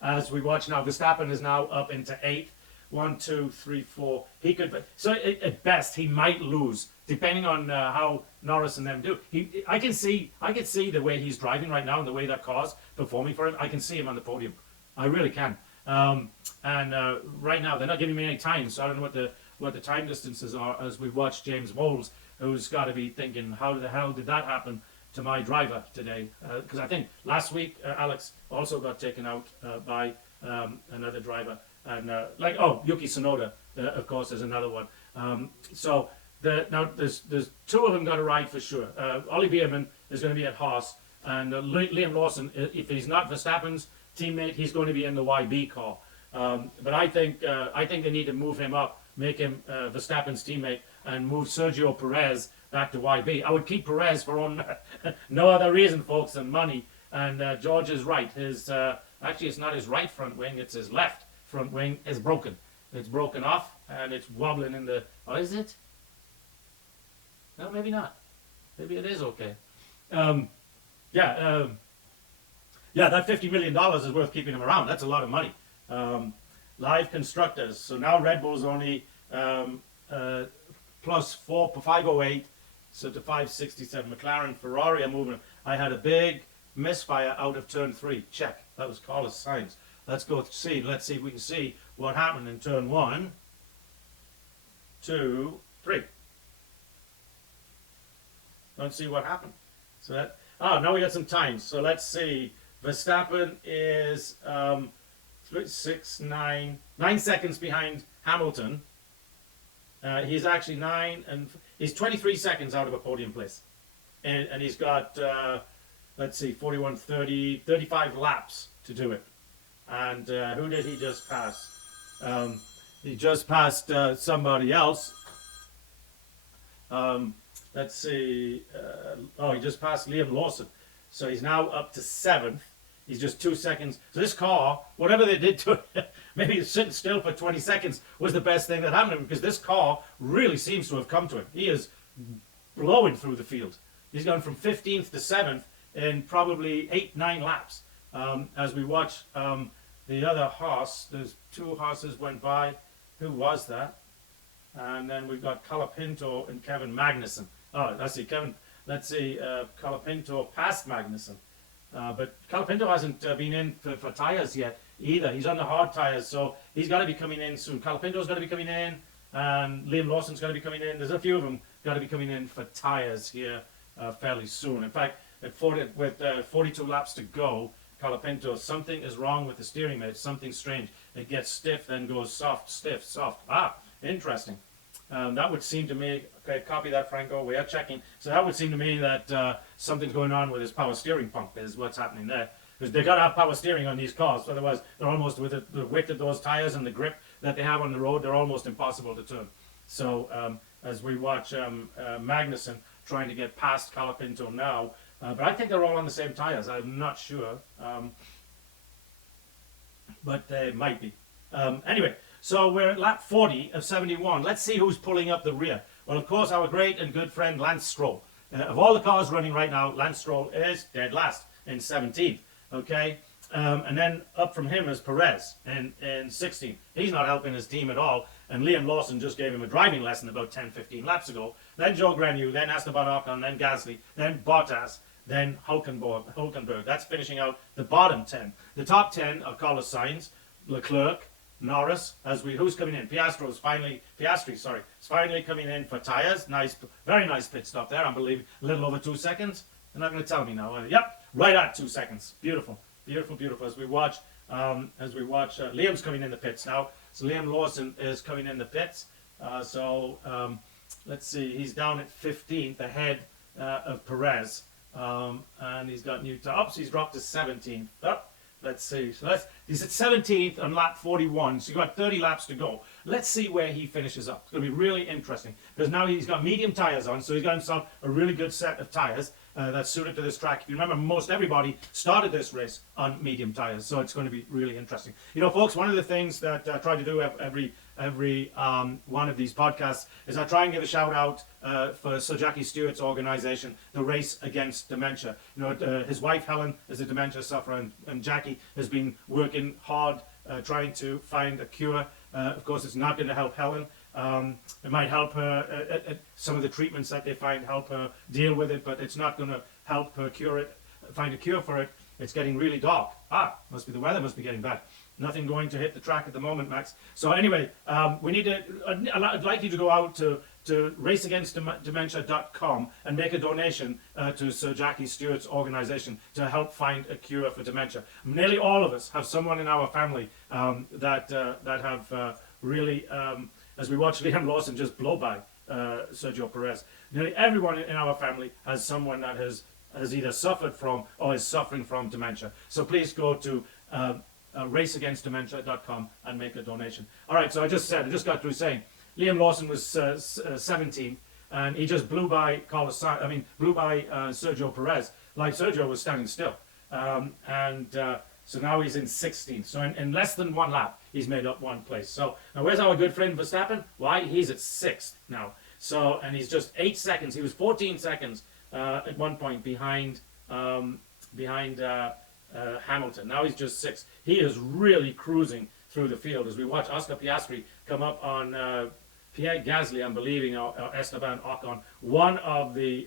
As we watch now, Verstappen is now up into 8th. 1, 2, 3, 4. He could. So at best, he might lose, depending on how Norris and them do. I can see the way he's driving right now and the way that car's performing for him. I can see him on the podium. I really can. Right now, they're not giving me any time, so I don't know what the time distances are as we watch James Bowles, who's got to be thinking, how the hell did that happen to my driver today? Because I think last week Alex also got taken out by another driver, and Yuki Tsunoda, of course, is another one. Now there's 2 of them got a ride for sure. Ollie Beerman is going to be at Haas, and Liam Lawson, if he's not Verstappen's teammate, he's going to be in the YB car. But I think they need to move him up, make him Verstappen's teammate, and move Sergio Perez back to YB. I would keep Perez for no other reason, folks, than money. And George is right. Actually, it's not his right front wing; it's his left front wing is broken. It's broken off, and it's wobbling in the. Oh, is it? No, maybe not. Maybe it is okay. That $50 million is worth keeping him around. That's a lot of money. Live constructors. So now Red Bull's only plus 508, so to 567. McLaren, Ferrari are moving. I had a big misfire out of turn 3. Check. That was Carlos Sainz. Let's go see. Let's see if we can see what happened in turn 1, 2, 3. Let's see what happened. So now we got some times. So let's see. Verstappen is 9 seconds behind Hamilton. He's actually 23 seconds out of a podium place, and he's got 41, 30, 35 laps to do it. And who did he just pass? He just passed somebody else. Let's see. He just passed Liam Lawson, so he's now up to 7th. He's just 2 seconds. So this car, whatever they did to it, maybe sitting still for 20 seconds was the best thing that happened to him, because this car really seems to have come to him. He is blowing through the field. He's gone from 15th to 7th in probably 8-9 laps. As we watch the other Haas, there's 2 Haas's went by. Who was that? And then we've got Colapinto and Kevin Magnussen. Oh, let's see. Colapinto passed Magnussen. But Colapinto hasn't been in for tyres yet either. He's on the hard tyres, so he's got to be coming in soon. Colapinto's got to be coming in and Liam Lawson's going to be coming in. There's a few of them got to be coming in for tyres here fairly soon. In fact, with 42 laps to go, Colapinto, something is wrong with the steering, mate. Something strange. It gets stiff, then goes soft, stiff, soft. Interesting. That would seem to me, okay, copy that, Franco, we are checking. So that would seem to me that something's going on with his power steering pump is what's happening there. Because they've got to have power steering on these cars, otherwise they're almost, with the width of those tires and the grip that they have on the road, they're almost impossible to turn. So as we watch Magnussen trying to get past Colapinto now, but I think they're all on the same tires, I'm not sure, but they might be. Anyway, so we're at lap 40 of 71. Let's see who's pulling up the rear. Well, of course, our great and good friend Lance Stroll. Of all the cars running right now, Lance Stroll is dead last in 17th. Okay, and then up from him is Perez in 16th. He's not helping his team at all, and Liam Lawson just gave him a driving lesson about 10-15 laps ago. Then Joe Grenu, then Esteban Ocon, then Gasly, then Bottas, then Hulkenberg. That's finishing out the bottom 10. The top 10 are Carlos Sainz, Leclerc, Norris, who's coming in? Piastri is finally coming in for tyres. Nice, very nice pit stop there. I believe a little over 2 seconds. They're not going to tell me now. Yep, right at 2 seconds. Beautiful, beautiful, beautiful. As we watch, Liam's coming in the pits now. So Liam Lawson is coming in the pits. Let's see. He's down at 15th, ahead of Perez, and he's got new tops. He's dropped to 17th. Let's see. So he's at 17th on lap 41. So you've got 30 laps to go. Let's see where he finishes up. It's going to be really interesting because now he's got medium tires on, so he's got himself a really good set of tires that's suited to this track. If you remember, most everybody started this race on medium tires, so it's going to be really interesting. You know, folks, one of the things that I try to do every one of these podcasts is I try and give a shout out for Sir Jackie Stewart's organization, the Race Against Dementia. You know, his wife Helen is a dementia sufferer, and Jackie has been working hard trying to find a cure. Of course, it's not going to help Helen. It might help her, some of the treatments that they find help her deal with it, but it's not going to help her find a cure for it. It's getting really dark. Must be the weather, must be getting bad. Nothing going to hit the track at the moment, Max. So anyway, we need to, I'd like you to go out to raceagainstdementia.com and make a donation to Sir Jackie Stewart's organization to help find a cure for dementia. Nearly all of us have someone in our family that have really, as we watch Liam Lawson just blow by Sergio Perez, nearly everyone in our family has someone that has either suffered from or is suffering from dementia. So please go to raceagainstdementia.com and make a donation. All right, so I just got through saying Liam Lawson was 17th, and he just blew by Sergio Perez, like Sergio was standing still. So now he's in 16th. So in less than one lap, he's made up one place. So now where's our good friend Verstappen? Why? He's at 6th now. So, and he's just 8 seconds. He was 14 seconds at one point behind Hamilton. Now he's just 6. He is really cruising through the field as we watch Oscar Piastri come up on Pierre Gasly, I'm believing, or Esteban Ocon, one of the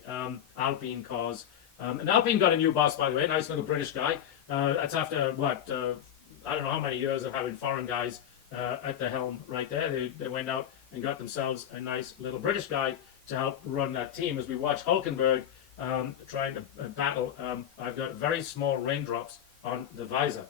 Alpine cars. And Alpine got a new boss, by the way, nice little British guy. That's after, I don't know how many years of having foreign guys at the helm right there. They went out and got themselves a nice little British guy to help run that team as we watch Hulkenberg trying to battle. I've got very small raindrops on the visor.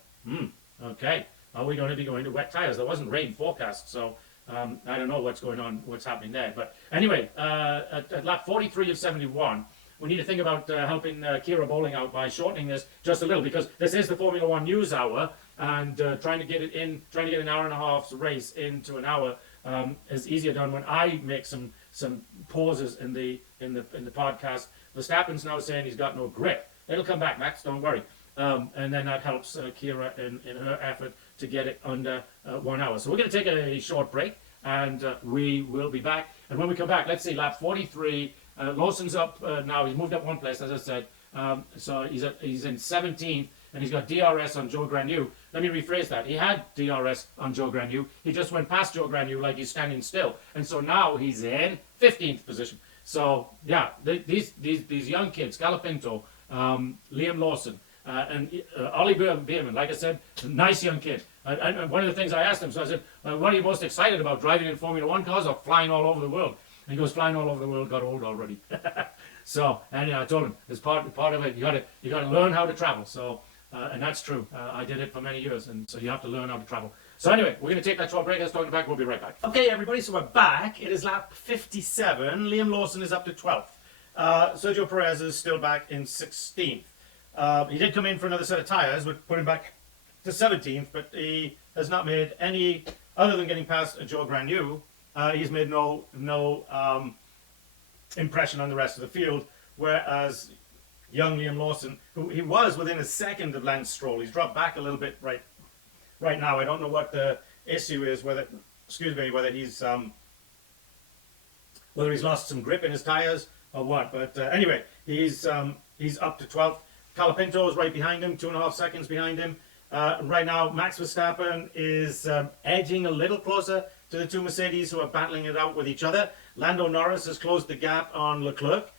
Okay. Are we going to be going to wet tires? There wasn't rain forecast, so I don't know what's going on, what's happening there. But anyway, at lap 43 of 71, we need to think about helping Kira Bowling out by shortening this just a little, because this is the Formula One News Hour, and trying to get an hour and a half's race into an hour is easier done when I make some pauses in the podcast. Verstappen's now saying he's got no grip. It'll come back, Max. Don't worry. And then that helps Kira in her effort to get it under 1 hour. So we're going to take a short break, and we will be back. And when we come back, let's see, lap 43. Lawson's up now. He's moved up one place, as I said. So he's in 17th, and he's got DRS on Joe Grenu. Let me rephrase that. He had DRS on Joe Grenu. He just went past Joe Grenu like he's standing still. And so now he's in 15th position. So, yeah, these young kids, Colapinto, Liam Lawson, and Ollie Beerman, like I said, nice young kid. And one of the things I asked him, so I said, what are you most excited about, driving in Formula One cars or flying all over the world? And he goes, flying all over the world got old already. So, and I told him, as part of it, you got to learn how to travel. So, and that's true. I did it for many years, and so you have to learn how to travel. So anyway, we're going to take that short break. Let's talk back. We'll be right back. Okay, everybody, so we're back. It is lap 57. Liam Lawson is up to 12th. Sergio Perez is still back in 16th. He did come in for another set of tyres, which put him back to 17th, but he has not made any, other than getting past Joe Granu, he's made no impression on the rest of the field, whereas young Liam Lawson, who he was within a second of Lance Stroll, he's dropped back a little bit right now. I don't know what the issue is, whether he's lost some grip in his tyres or what, but anyway, he's up to 12th. Colapinto is right behind him, 2.5 seconds behind him. Right now, Max Verstappen is edging a little closer to the two Mercedes who are battling it out with each other. Lando Norris has closed the gap on Leclerc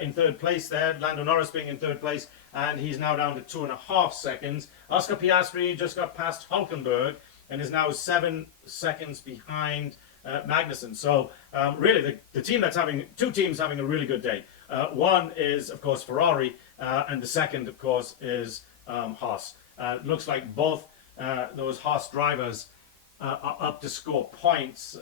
in third place there. Lando Norris being in third place, and he's now down to 2.5 seconds. Oscar Piastri just got past Hulkenberg and is now 7 seconds behind Magnussen. So really, the team two teams having a really good day. One is, of course, Ferrari, and the second, of course, is Haas. Looks like both those Haas drivers are up to score points.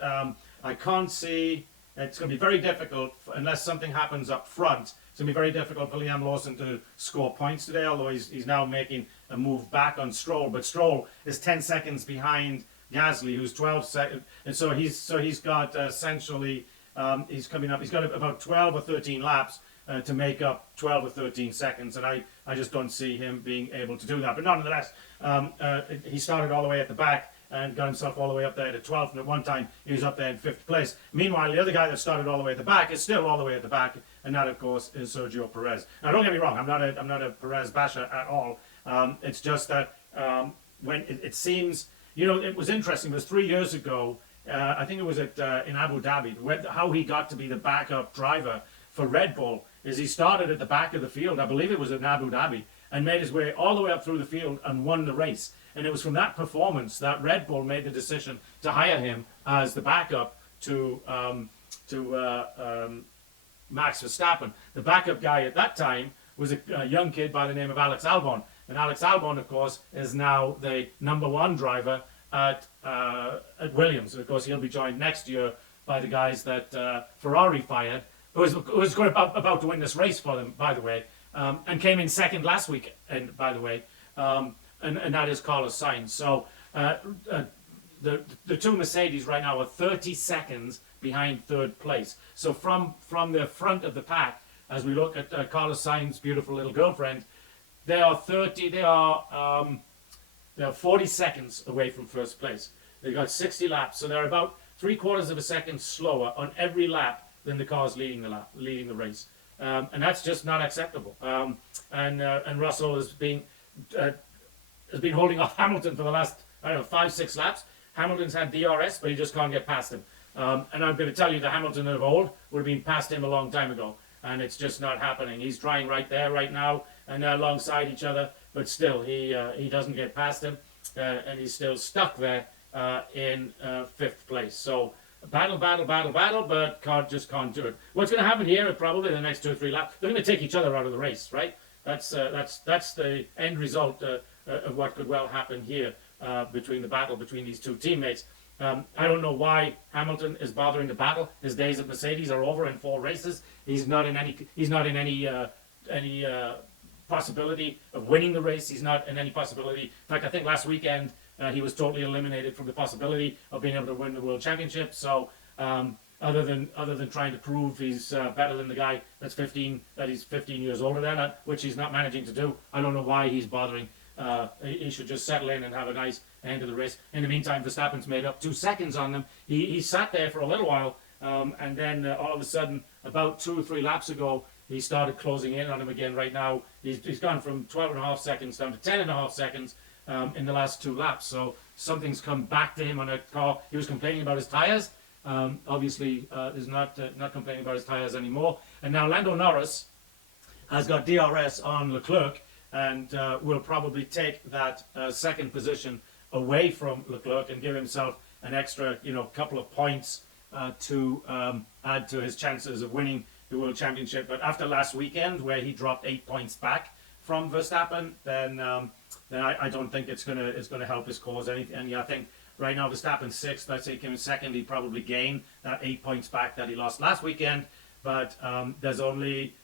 I can't see, it's going to be very difficult, unless something happens up front, it's going to be very difficult for Liam Lawson to score points today, although he's now making a move back on Stroll. But Stroll is 10 seconds behind Gasly, who's 12 seconds. And so he's got essentially, he's coming up, he's got about 12 or 13 laps to make up 12 or 13 seconds, and I just don't see him being able to do that. But nonetheless, he started all the way at the back and got himself all the way up there to 12th, and at one time he was up there in 5th place. Meanwhile, the other guy that started all the way at the back is still all the way at the back, and that, of course, is Sergio Perez. Now, don't get me wrong, I'm not a Perez basher at all. It's just that when it seems, it was interesting. It was 3 years ago, I think it was in Abu Dhabi, how he got to be the backup driver for Red Bull. Is he started at the back of the field, I believe it was in Abu Dhabi, and made his way all the way up through the field and won the race. And it was from that performance that Red Bull made the decision to hire him as the backup to Max Verstappen. The backup guy at that time was a young kid by the name of Alex Albon. And Alex Albon, of course, is now the #1 driver at Williams. And of course, he'll be joined next year by the guys that Ferrari fired, who was about to win this race for them, by the way, and came in second last week, and by the way, and that is Carlos Sainz. So the two Mercedes right now are 30 seconds behind third place. So from the front of the pack, as we look at Carlos Sainz's beautiful little girlfriend, they are 40 seconds away from first place. They've got 60 laps, so they're about 3/4 of a second slower on every lap than the cars leading the race, and that's just not acceptable. And Russell has been holding off Hamilton for the last 5-6 laps. Hamilton's had DRS, but he just can't get past him. And I'm going to tell you, the Hamilton of old would have been past him a long time ago, and it's just not happening. He's trying right there, right now, and they're alongside each other, but still he doesn't get past him, and he's still stuck there in 5th place. So battle, but just can't do it. What's going to happen here, probably the next 2 or 3 laps, they're going to take each other out of the race, right? That's the end result of what could well happen here between the battle between these two teammates. I don't know why Hamilton is bothering to battle. His days at Mercedes are over in 4 races. He's not in any possibility of winning the race. He's not in any possibility. In fact, I think last weekend he was totally eliminated from the possibility of being able to win the World Championship. So other than trying to prove he's better than the guy that he's 15 years older than, which he's not managing to do, I don't know why he's bothering. He should just settle in and have a nice end of the race. In the meantime, Verstappen's made up 2 seconds on them. He sat there for a little while, and then all of a sudden, about 2 or 3 laps ago, he started closing in on him again. Right now, he's gone from 12.5 seconds down to 10.5 seconds in the last 2 laps. So something's come back to him on a car. He was complaining about his tires. Obviously, is not complaining about his tires anymore. And now Lando Norris has got DRS on Leclerc, and will probably take that second position away from Leclerc and give himself an extra, couple of points to add to his chances of winning the World Championship. But after last weekend, where he dropped 8 points back from Verstappen, then I don't think it's gonna help his cause anything. And yeah, I think right now Verstappen's sixth. Let's say he came in second, he'd probably gain that 8 points back that he lost last weekend. But there's only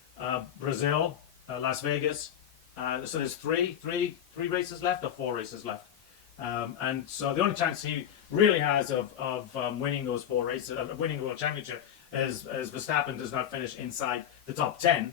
Brazil, Las Vegas. So there's three races left, or 4 races left. And so the only chance he really has of winning those 4 races, winning the World Championship, is Verstappen does not finish inside the top 10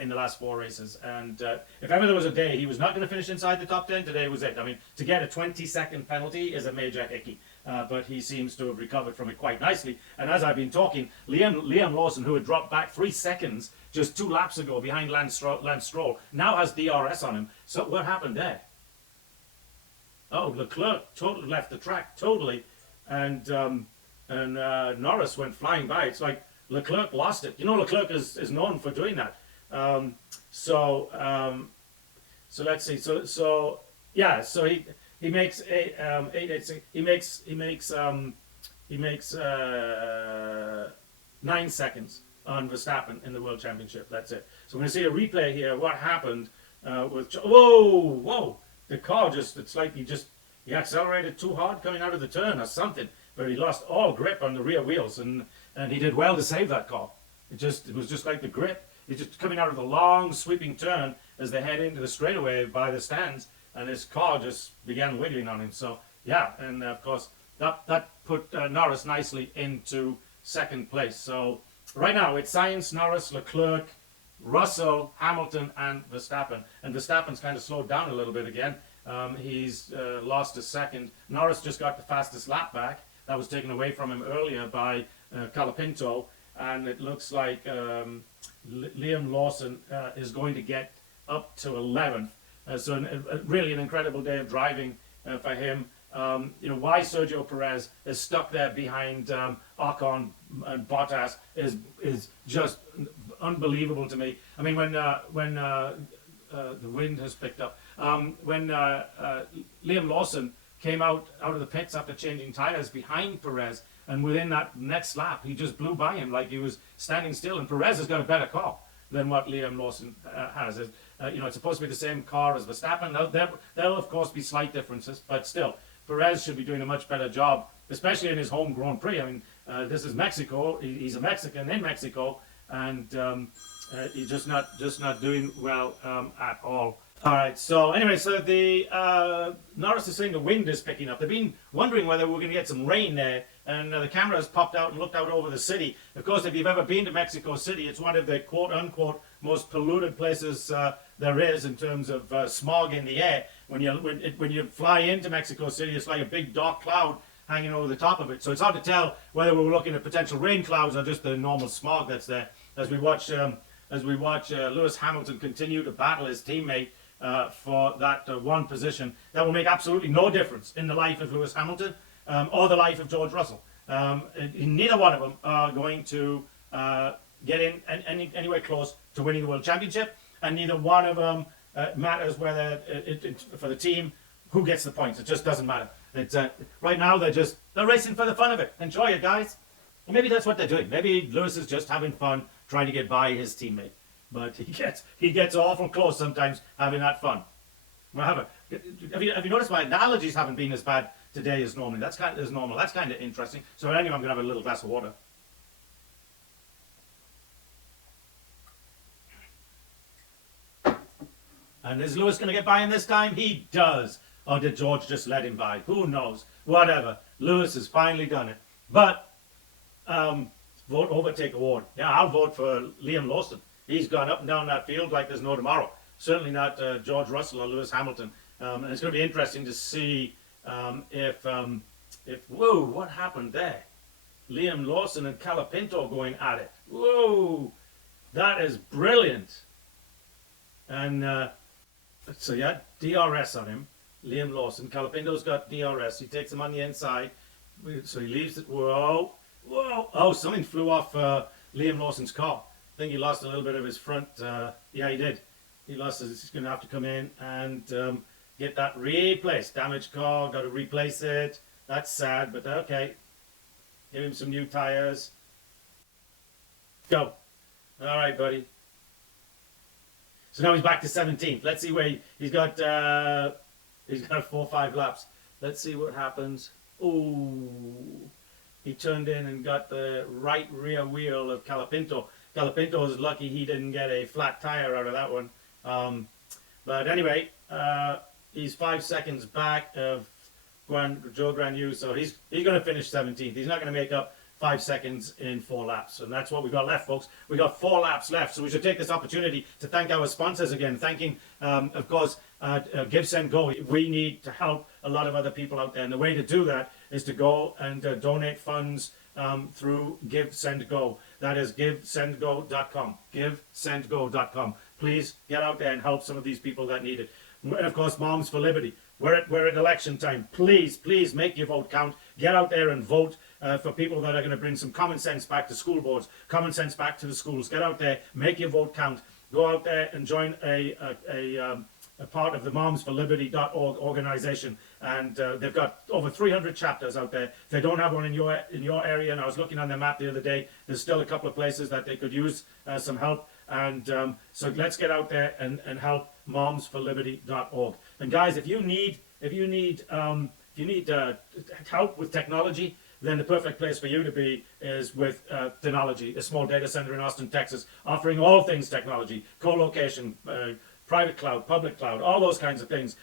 in the last 4 races. And if ever there was a day he was not going to finish inside the top 10, today was it. I mean, to get a 20-second penalty is a major hickey. But he seems to have recovered from it quite nicely. And as I've been talking, Liam Lawson, who had dropped back 3 seconds just 2 laps ago behind Lance Stroll, now has DRS on him. So what happened there? Oh, Leclerc totally left the track, totally. And Norris went flying by. It's like Leclerc lost it. Leclerc is known for doing that. So let's see. So he makes he makes 9 seconds on Verstappen in the World Championship. That's it. So we're going to see a replay here. What happened with? Whoa! The car it's like he accelerated too hard coming out of the turn or something, but he lost all grip on the rear wheels, and he did well to save that car. It was just like the grip. It's just coming out of the long sweeping turn as they head into the straightaway by the stands, and his car just began wiggling on him. So yeah, and of course that put Norris nicely into second place. So right now it's Sainz, Norris, Leclerc, Russell, Hamilton, and Verstappen. And Verstappen's kind of slowed down a little bit again. He's lost a second. Norris just got the fastest lap back. That was taken away from him earlier by Colapinto. And it looks like Liam Lawson is going to get up to 11th. So really an incredible day of driving for him. Why Sergio Perez is stuck there behind Ocon and Bottas is just unbelievable to me. I mean, when the wind has picked up, when Liam Lawson came out of the pits after changing tires behind Perez, and within that next lap, he just blew by him like he was standing still. And Perez has got a better car than what Liam Lawson has. It's supposed to be the same car as Verstappen. There'll of course be slight differences, but still, Perez should be doing a much better job, especially in his home Grand Prix. I mean, this is Mexico. He's a Mexican in Mexico, and he's just not doing well at all. All right. So anyway, the Norris is saying the wind is picking up. They've been wondering whether we're going to get some rain there, and the camera has popped out and looked out over the city. Of course, if you've ever been to Mexico City, it's one of the quote-unquote most polluted places there is in terms of smog in the air. When you fly into Mexico City, it's like a big dark cloud hanging over the top of it. So it's hard to tell whether we're looking at potential rain clouds or just the normal smog that's there. As we watch Lewis Hamilton continue to battle his teammate for that one position that will make absolutely no difference in the life of Lewis Hamilton or the life of George Russell. Neither one of them are going to get in anywhere close to winning the World Championship, and neither one of them matters whether for the team who gets the points. It just doesn't matter. Right now they're racing for the fun of it. Enjoy it, guys. And maybe that's what they're doing. Maybe Lewis is just having fun trying to get by his teammate, but he gets awful close sometimes having that fun. Have you noticed my analogies haven't been as bad today as normally? That's kind of interesting. So anyway, I'm gonna have a little glass of water. And is Lewis going to get by him this time? He does. Or did George just let him by? Who knows? Whatever. Lewis has finally done it. But, vote overtake award. Yeah, I'll vote for Liam Lawson. He's gone up and down that field like there's no tomorrow. Certainly not George Russell or Lewis Hamilton. And it's going to be interesting to see whoa, what happened there? Liam Lawson and Colapinto going at it. Whoa, that is brilliant. And so yeah, DRS on him. Liam Lawson. Colapinto's got DRS. He takes him on the inside. So he leaves it. Whoa. Oh, something flew off Liam Lawson's car. I think he lost a little bit of his front. Yeah, he did. He lost it. He's going to have to come in and get that replaced. Damaged car, got to replace it. That's sad, but okay. Give him some new tires. Go. All right, buddy. So now he's back to 17th. Let's see where he's got. He's got 4 or 5 laps. Let's see what happens. Ooh, he turned in and got the right rear wheel of Calapinto. Calapinto is lucky he didn't get a flat tire out of that one. But anyway, he's 5 seconds back of Joe Granu, so he's going to finish 17th. He's not going to make up 5 seconds in 4 laps, and that's what we got left, folks. We got 4 laps left, so we should take this opportunity to thank our sponsors again. Thanking, of course, Give, Send, Go. We need to help a lot of other people out there, and the way to do that is to go and donate funds through Give, Send, Go. That is GiveSendGo.com. GiveSendGo.com. Please get out there and help some of these people that need it. And of course, Moms for Liberty. We're at election time. Please make your vote count. Get out there and vote for people that are going to bring some common sense back to school boards, common sense back to the schools. Get out there, make your vote count. Go out there and join a part of the momsforliberty.org organization, and they've got over 300 chapters out there. If they don't have one in your area, and I was looking on their map the other day, there's still a couple of places that they could use some help. And so let's get out there and help momsforliberty.org. And guys, if you need help with technology, then the perfect place for you to be is with Thenology, a small data center in Austin, Texas, offering all things technology, co-location, private cloud, public cloud, all those kinds of things.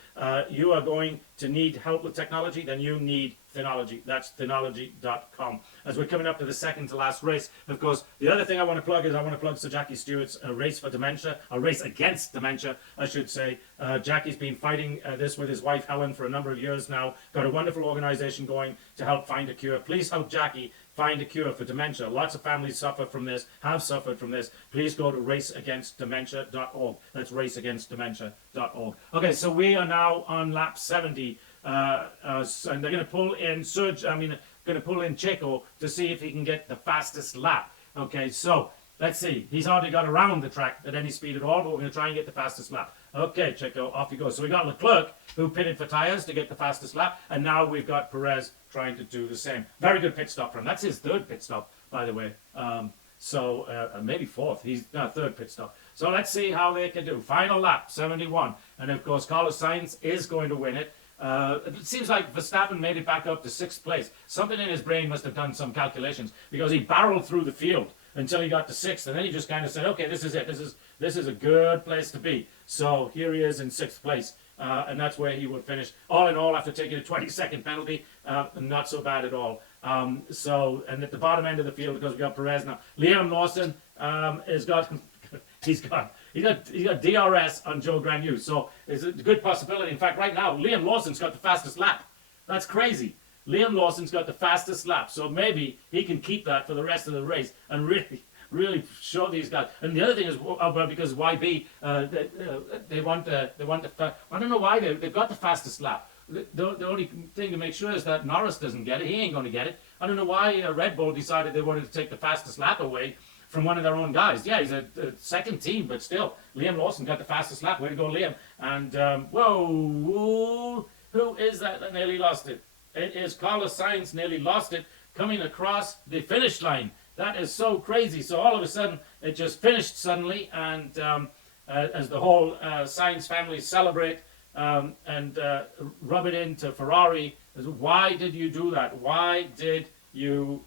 You are going to need help with technology, then you need Thenology. That's Thenology.com. As we're coming up to the second to last race, of course, the other thing I want to plug is I want to plug Sir Jackie Stewart's Race for Dementia, a race against dementia, I should say. Jackie's been fighting this with his wife Helen for a number of years now. Got a wonderful organization going to help find a cure. Please help Jackie find a cure for dementia. Lots of families suffer from this, have suffered from this. Please go to raceagainstdementia.org. That's raceagainstdementia.org. Okay, so we are now on lap 70. And they're going to pull in Checo to see if he can get the fastest lap. Okay, so let's see. He's hardly got around the track at any speed at all, but we're going to try and get the fastest lap. Okay, Checo, off you go. So we got Leclerc, who pitted for tires to get the fastest lap, and now we've got Perez trying to do the same. Very good pit stop from him. That's his 3rd pit stop, by the way. Maybe 4th. He's third pit stop. So let's see how they can do. Final lap, 71. And of course, Carlos Sainz is going to win it. It seems like Verstappen made it back up to 6th place. Something in his brain must have done some calculations, because he barreled through the field until he got to 6th, and then he just kind of said, okay, this is it. This is a good place to be. So here he is in 6th place, and that's where he will finish. All in all, after taking a 20-second penalty, not so bad at all. And at the bottom end of the field, because we got Perez now, Liam Lawson has got he's got DRS on Joe Granu, so it's a good possibility. In fact, right now, Liam Lawson's got the fastest lap. That's crazy. Liam Lawson's got the fastest lap, so maybe he can keep that for the rest of the race and really show these guys. And the other thing is, because YB, they want the. I don't know why they've got the fastest lap. The only thing to make sure is that Norris doesn't get it. He ain't going to get it. I don't know why Red Bull decided they wanted to take the fastest lap away from one of their own guys. Yeah, he's a second team, but still, Liam Lawson got the fastest lap. Way to go, Liam. And, whoa, who is that nearly lost it? It is Carlos Sainz, nearly lost it, coming across the finish line. That is so crazy. So all of a sudden, it just finished suddenly, and as the whole Sainz family celebrate and rub it into Ferrari, why did you do that? Why did you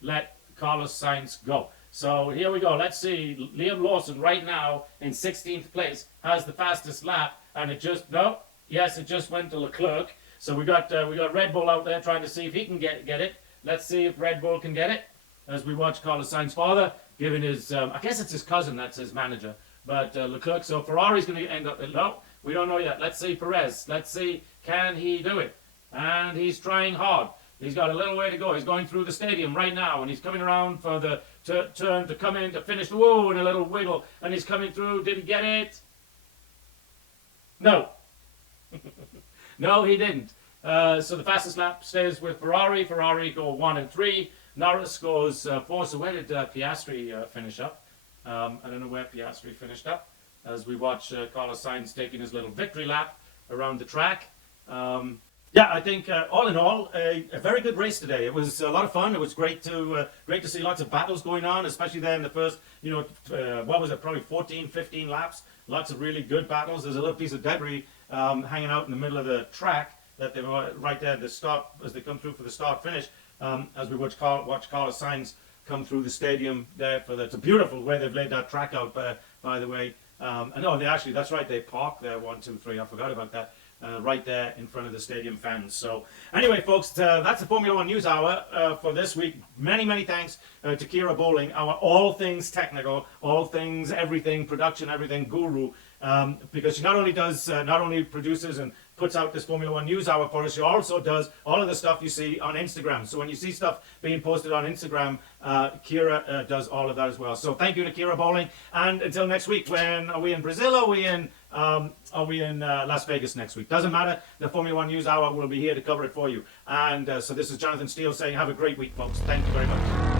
let Carlos Sainz go? So here we go. Let's see. Liam Lawson right now in 16th place has the fastest lap, and it just went to Leclerc. So we got Red Bull out there trying to see if he can get it. Let's see if Red Bull can get it as we watch Carlos Sainz's father giving his I guess it's his cousin, that's his manager, but Leclerc. So Ferrari's going to end up. No, we don't know yet. Let's see Perez. Let's see, can he do it? And he's trying hard. He's got a little way to go. He's going through the stadium right now, and he's coming around for the turn to come in to finish. Whoa, and a little wiggle, and he's coming through. Did he get it? No. No, he didn't. So the fastest lap stays with Ferrari. Ferrari go 1 and 3. Norris goes 4. So where did Piastri finish up? I don't know where Piastri finished up. As we watch Carlos Sainz taking his little victory lap around the track. Yeah, I think all in all, a very good race today. It was a lot of fun. It was great to see lots of battles going on, especially there in the first, what was it, probably 14, 15 laps. Lots of really good battles. There's a little piece of debris hanging out in the middle of the track that they were right there at the start as they come through for the start finish. As we watch Carlos Sainz come through the stadium there it's a beautiful way they've laid that track out. By the way, and actually that's right. They park there 1, 2, 3. I forgot about that. Right there in front of the stadium fans. So anyway, folks, that's the Formula One News Hour for this week. Many thanks to Kira Bowling, our all things technical, all things, everything, production, everything guru, because she not only produces and puts out this Formula One News Hour for us, she also does all of the stuff you see on Instagram. So when you see stuff being posted on Instagram, Kira does all of that as well. So thank you to Kira Bowling, and until next week, when are we in Brazil? Are we in Las Vegas next week? Doesn't matter. The Formula One News Hour will be here to cover it for you. And so this is Jonathan Steele saying have a great week, folks. Thank you very much.